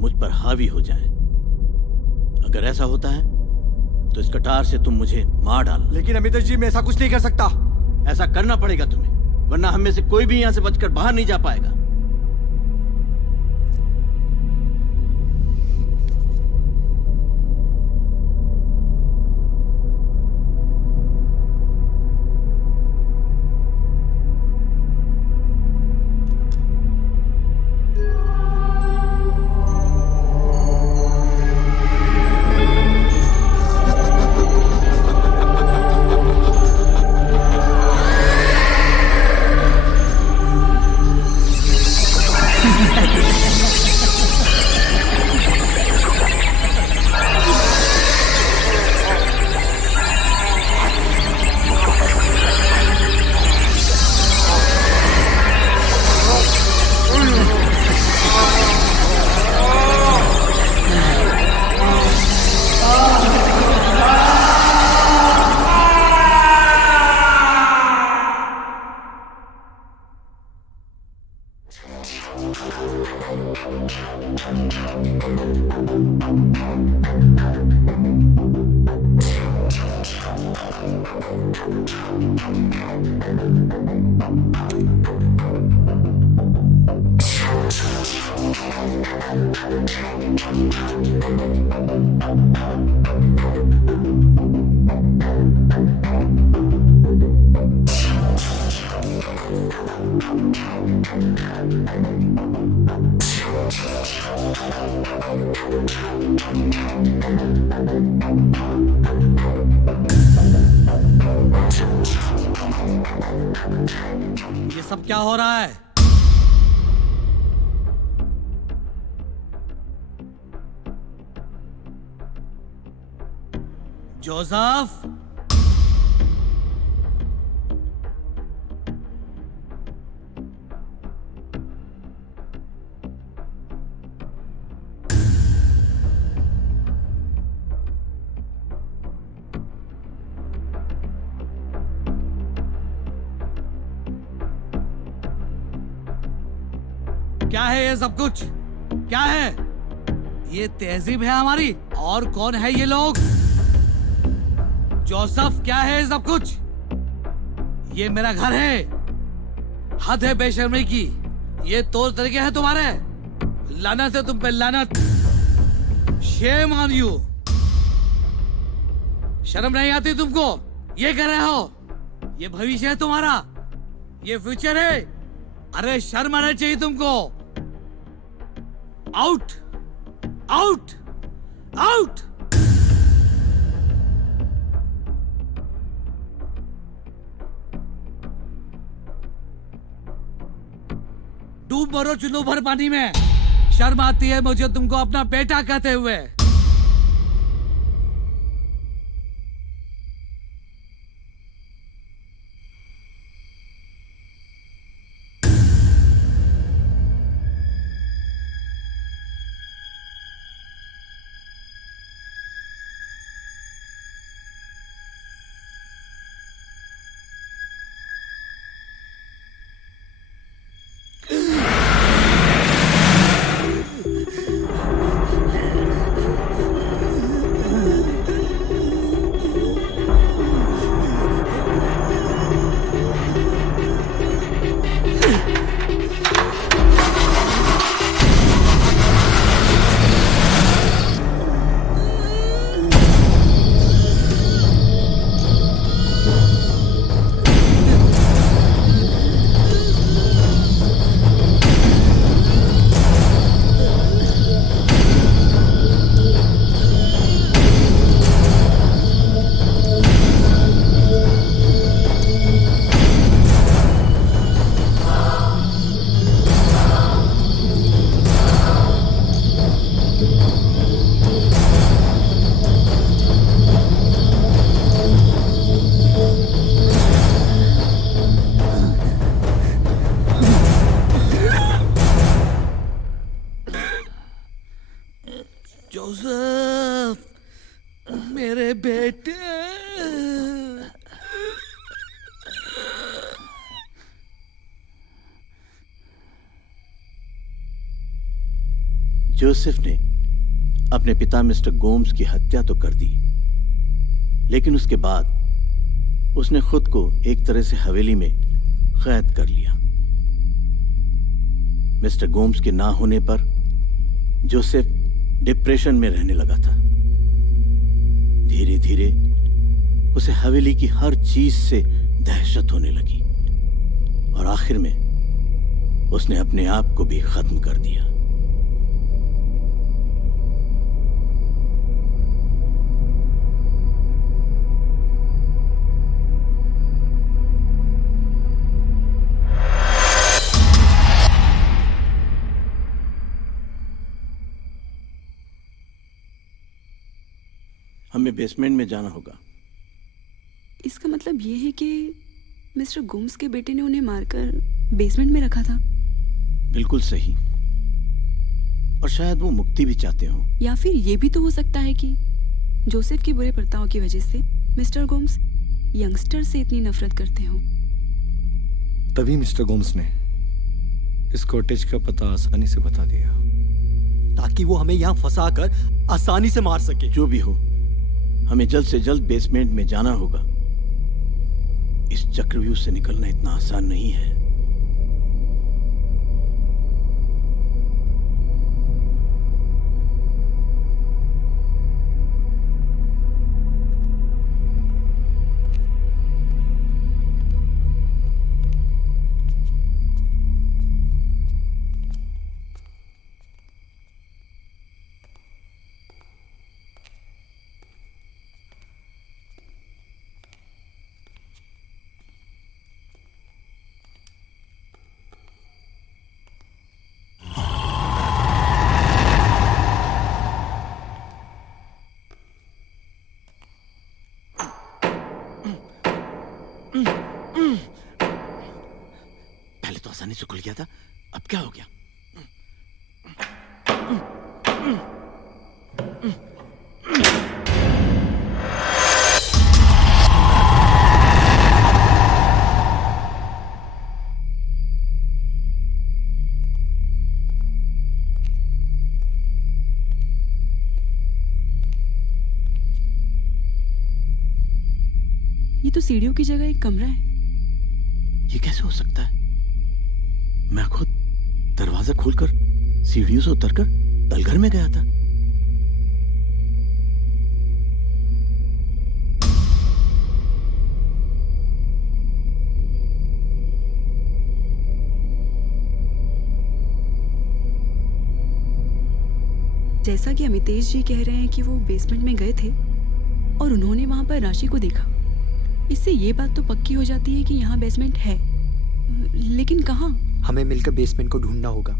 मुझ पर हावी हो जाए। अगर ऐसा होता है तो इस कटार से तुम मुझे मार डालो। लेकिन अमितेश जी, मैं ऐसा कुछ नहीं कर सकता। ऐसा करना पड़ेगा तुम्हें, वरना हम में से कोई भी यहां से बचकर बाहर नहीं जा पाएगा। ये सब क्या हो रहा है? जोसेफ, क्या है ये सब कुछ? क्या है ये? तहजीब है हमारी? और कौन है ये लोग? जोसेफ, क्या है ये सब कुछ? ये मेरा घर है, हद है बेशर्मी की। ये तौर तरीके हैं तुम्हारे? लानत है तुम पे, लानत। Shame on you. शर्म नहीं आती तुमको? ये कर रहे हो? ये भविष्य है तुम्हारा, ये फ्यूचर है। अरे शर्म आना चाहिए तुमको। Out, out, out. डूब मरो चुल्लू भर पानी में। शर्म आती है मुझे तुमको अपना बेटा कहते हुए। जोसेफ ने अपने पिता मिस्टर गोम्स की हत्या तो कर दी, लेकिन उसके बाद उसने खुद को एक तरह से हवेली में कैद कर लिया। मिस्टर गोम्स के ना होने पर जोसेफ डिप्रेशन में रहने लगा था। धीरे धीरे उसे हवेली की हर चीज से दहशत होने लगी और आखिर में उसने अपने आप को भी खत्म कर दिया। हमें बेसमेंट में जाना होगा। इसका मतलब ये है कि मिस्टर गोम्स के बेटे ने उन्हें मारकर बेसमेंट में रखा था। बिल्कुल सही। और शायद वो मुक्ति भी चाहते हो। या फिर ये भी तो हो सकता है कि जोसेफ के बुरे बर्ताव की वजह से मिस्टर गोम्स यंगस्टर से इतनी नफरत करते हो। तभी मिस्टर गोम्स ने इस कॉटेज का पता आसानी से बता दिया, ताकि वो हमें यहाँ फंसा कर आसानी से मार सके। जो भी हो, हमें जल्द से जल्द बेसमेंट में जाना होगा। इस चक्रव्यूह से निकलना इतना आसान नहीं है। पहले तो आसानी से खुल गया था, अब क्या हो गया? ये तो सीढ़ियों की जगह एक कमरा है। ये कैसे हो सकता है? मैं खुद दरवाजा खोलकर सीढ़ियों से उतरकर तलघर में गया था। जैसा कि अमितेश जी कह रहे हैं कि वो बेसमेंट में गए थे और उन्होंने वहां पर राशि को देखा, इससे ये बात तो पक्की हो जाती है कि यहाँ बेसमेंट है, लेकिन कहाँ? हमें मिलकर बेसमेंट को ढूंढना होगा,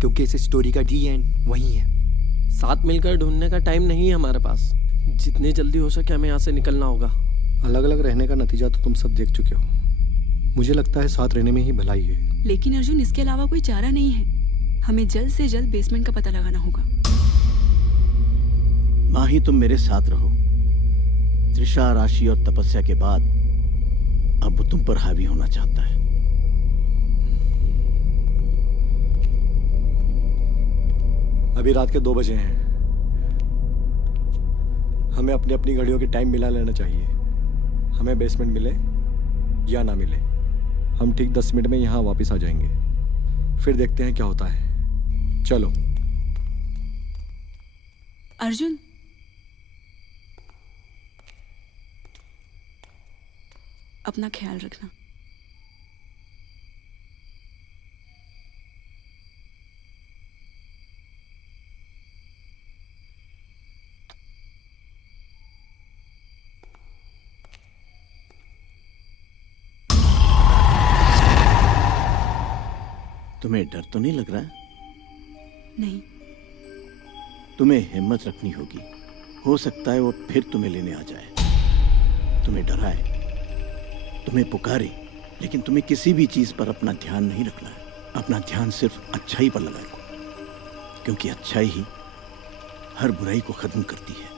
क्योंकि इस स्टोरी का डी एंड वहीं है। साथ मिलकर ढूंढने का टाइम नहीं है हमारे पास। जितनी जल्दी हो सके हमें यहाँ से निकलना होगा। अलग अलग रहने का नतीजा तो तुम सब देख चुके हो। मुझे लगता है साथ रहने में ही भलाई है। लेकिन अर्जुन, इसके अलावा कोई चारा नहीं है। हमें जल्द से जल्द बेसमेंट का पता लगाना होगा। माही, तुम मेरे साथ रहो। त्रिशा, राशि और तपस्या के बाद अब वो तुम पर हावी होना चाहता है। अभी रात के 2 बजे हैं। हमें अपनी अपनी घड़ियों के टाइम मिला लेना चाहिए। हमें बेसमेंट मिले या ना मिले, हम ठीक 10 मिनट में यहाँ वापस आ जाएंगे। फिर देखते हैं क्या होता है। चलो। अर्जुन, अपना ख्याल रखना। तुम्हें डर तो नहीं लग रहा है? नहीं। तुम्हें हिम्मत रखनी होगी। हो सकता है वो फिर तुम्हें लेने आ जाए, तुम्हें डराए, तुम्हें पुकारे, लेकिन तुम्हें किसी भी चीज पर अपना ध्यान नहीं रखना है। अपना ध्यान सिर्फ अच्छाई पर लगाए, क्योंकि अच्छाई ही हर बुराई को खत्म करती है।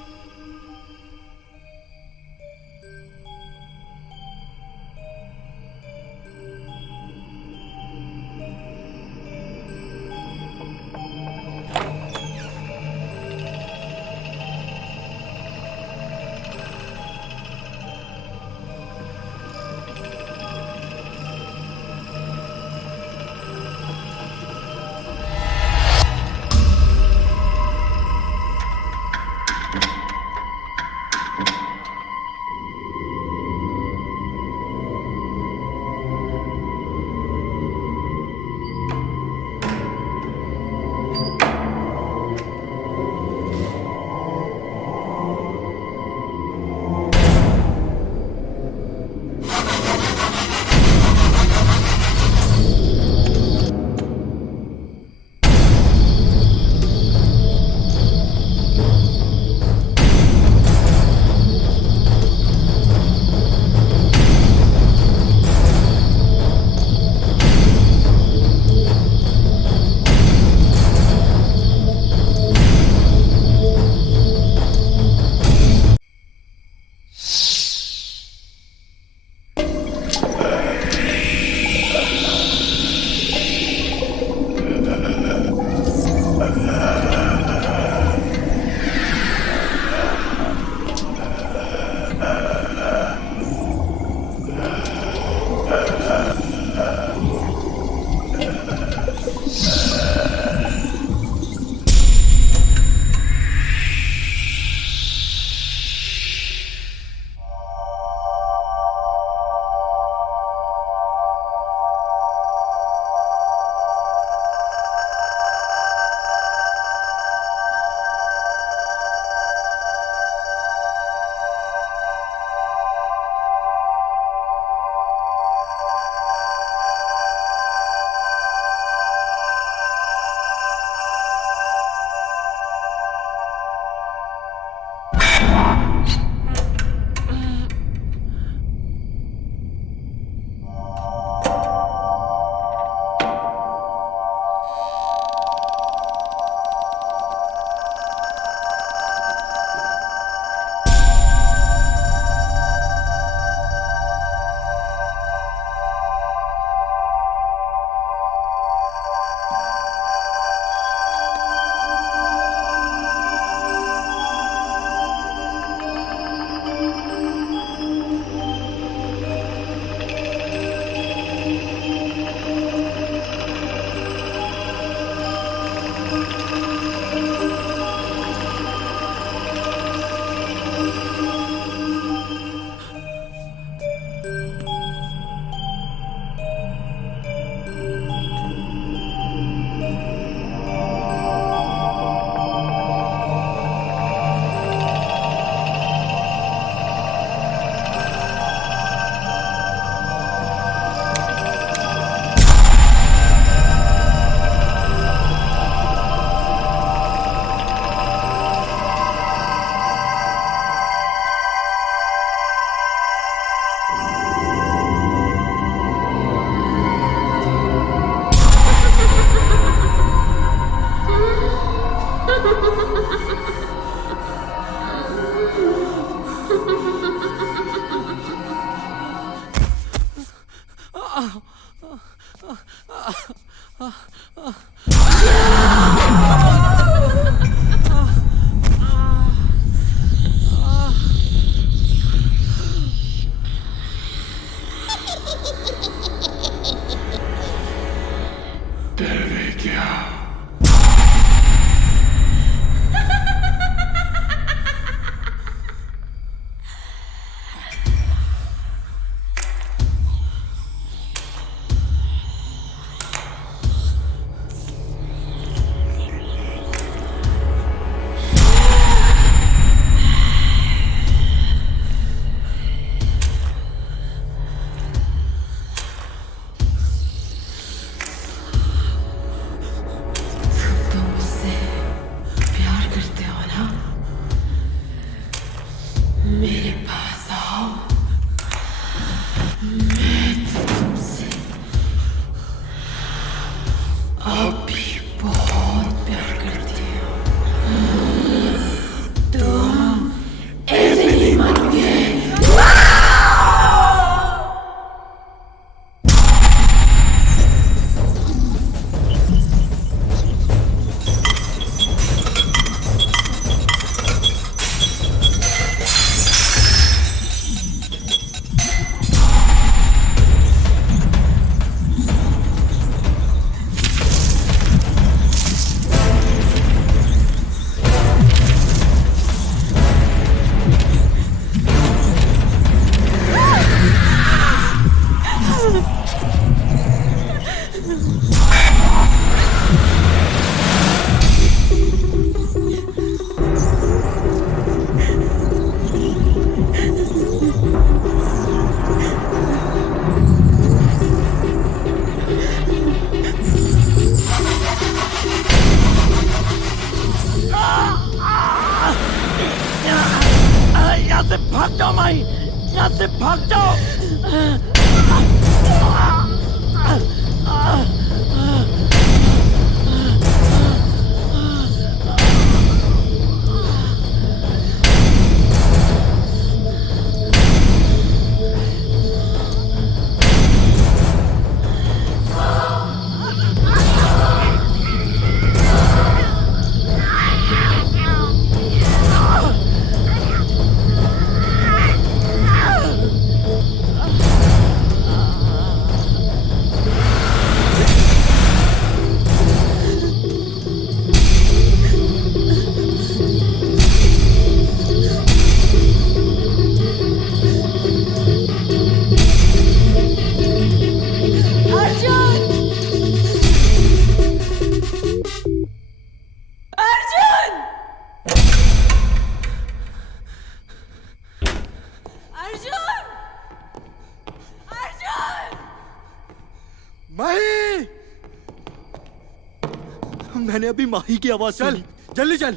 मैंने अभी माही की आवाज चल जल्दी चल।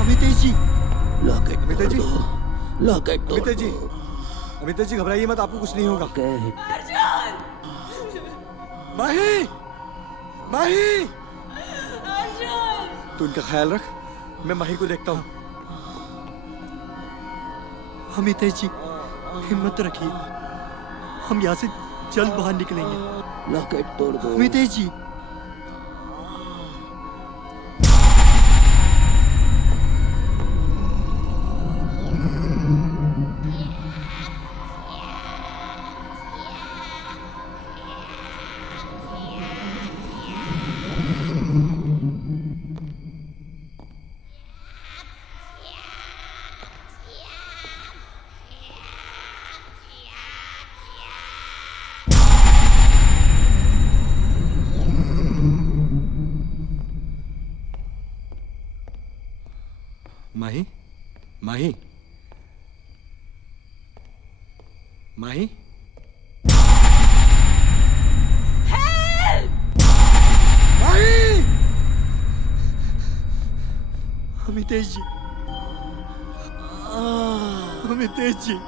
अमितेश जी, अमितेश जी, लॉकेट अमितेश जी, अमितेश जी घबराइए मत, आपको कुछ नहीं होगा। माही, माही, तू इनका ख्याल रख, मैं माही को देखता हूँ। अमितेश जी हिम्मत रखिए, हम यहाँ से जल्द बाहर निकलेंगे। लॉकेट तोड़ दो अमितेश जी। माही, माही, माही, माही, अमितेश जी, अमितेश जी।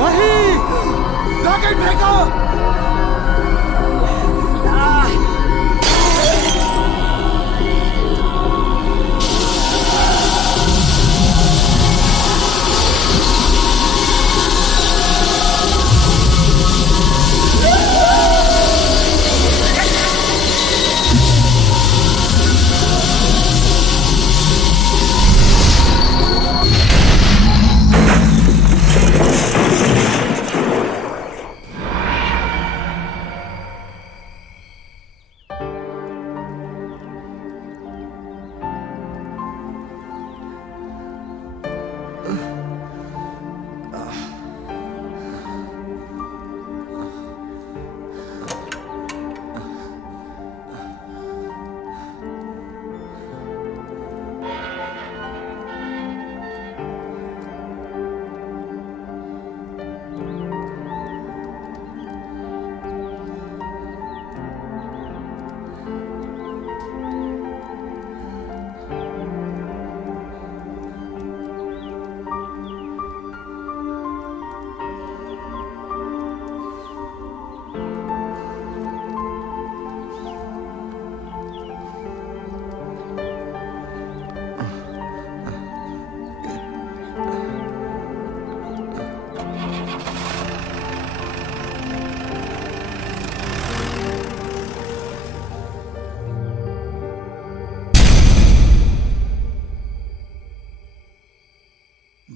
नहीं, रॉकेट फेंको।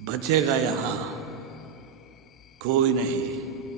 बचेगा यहाँ कोई नहीं।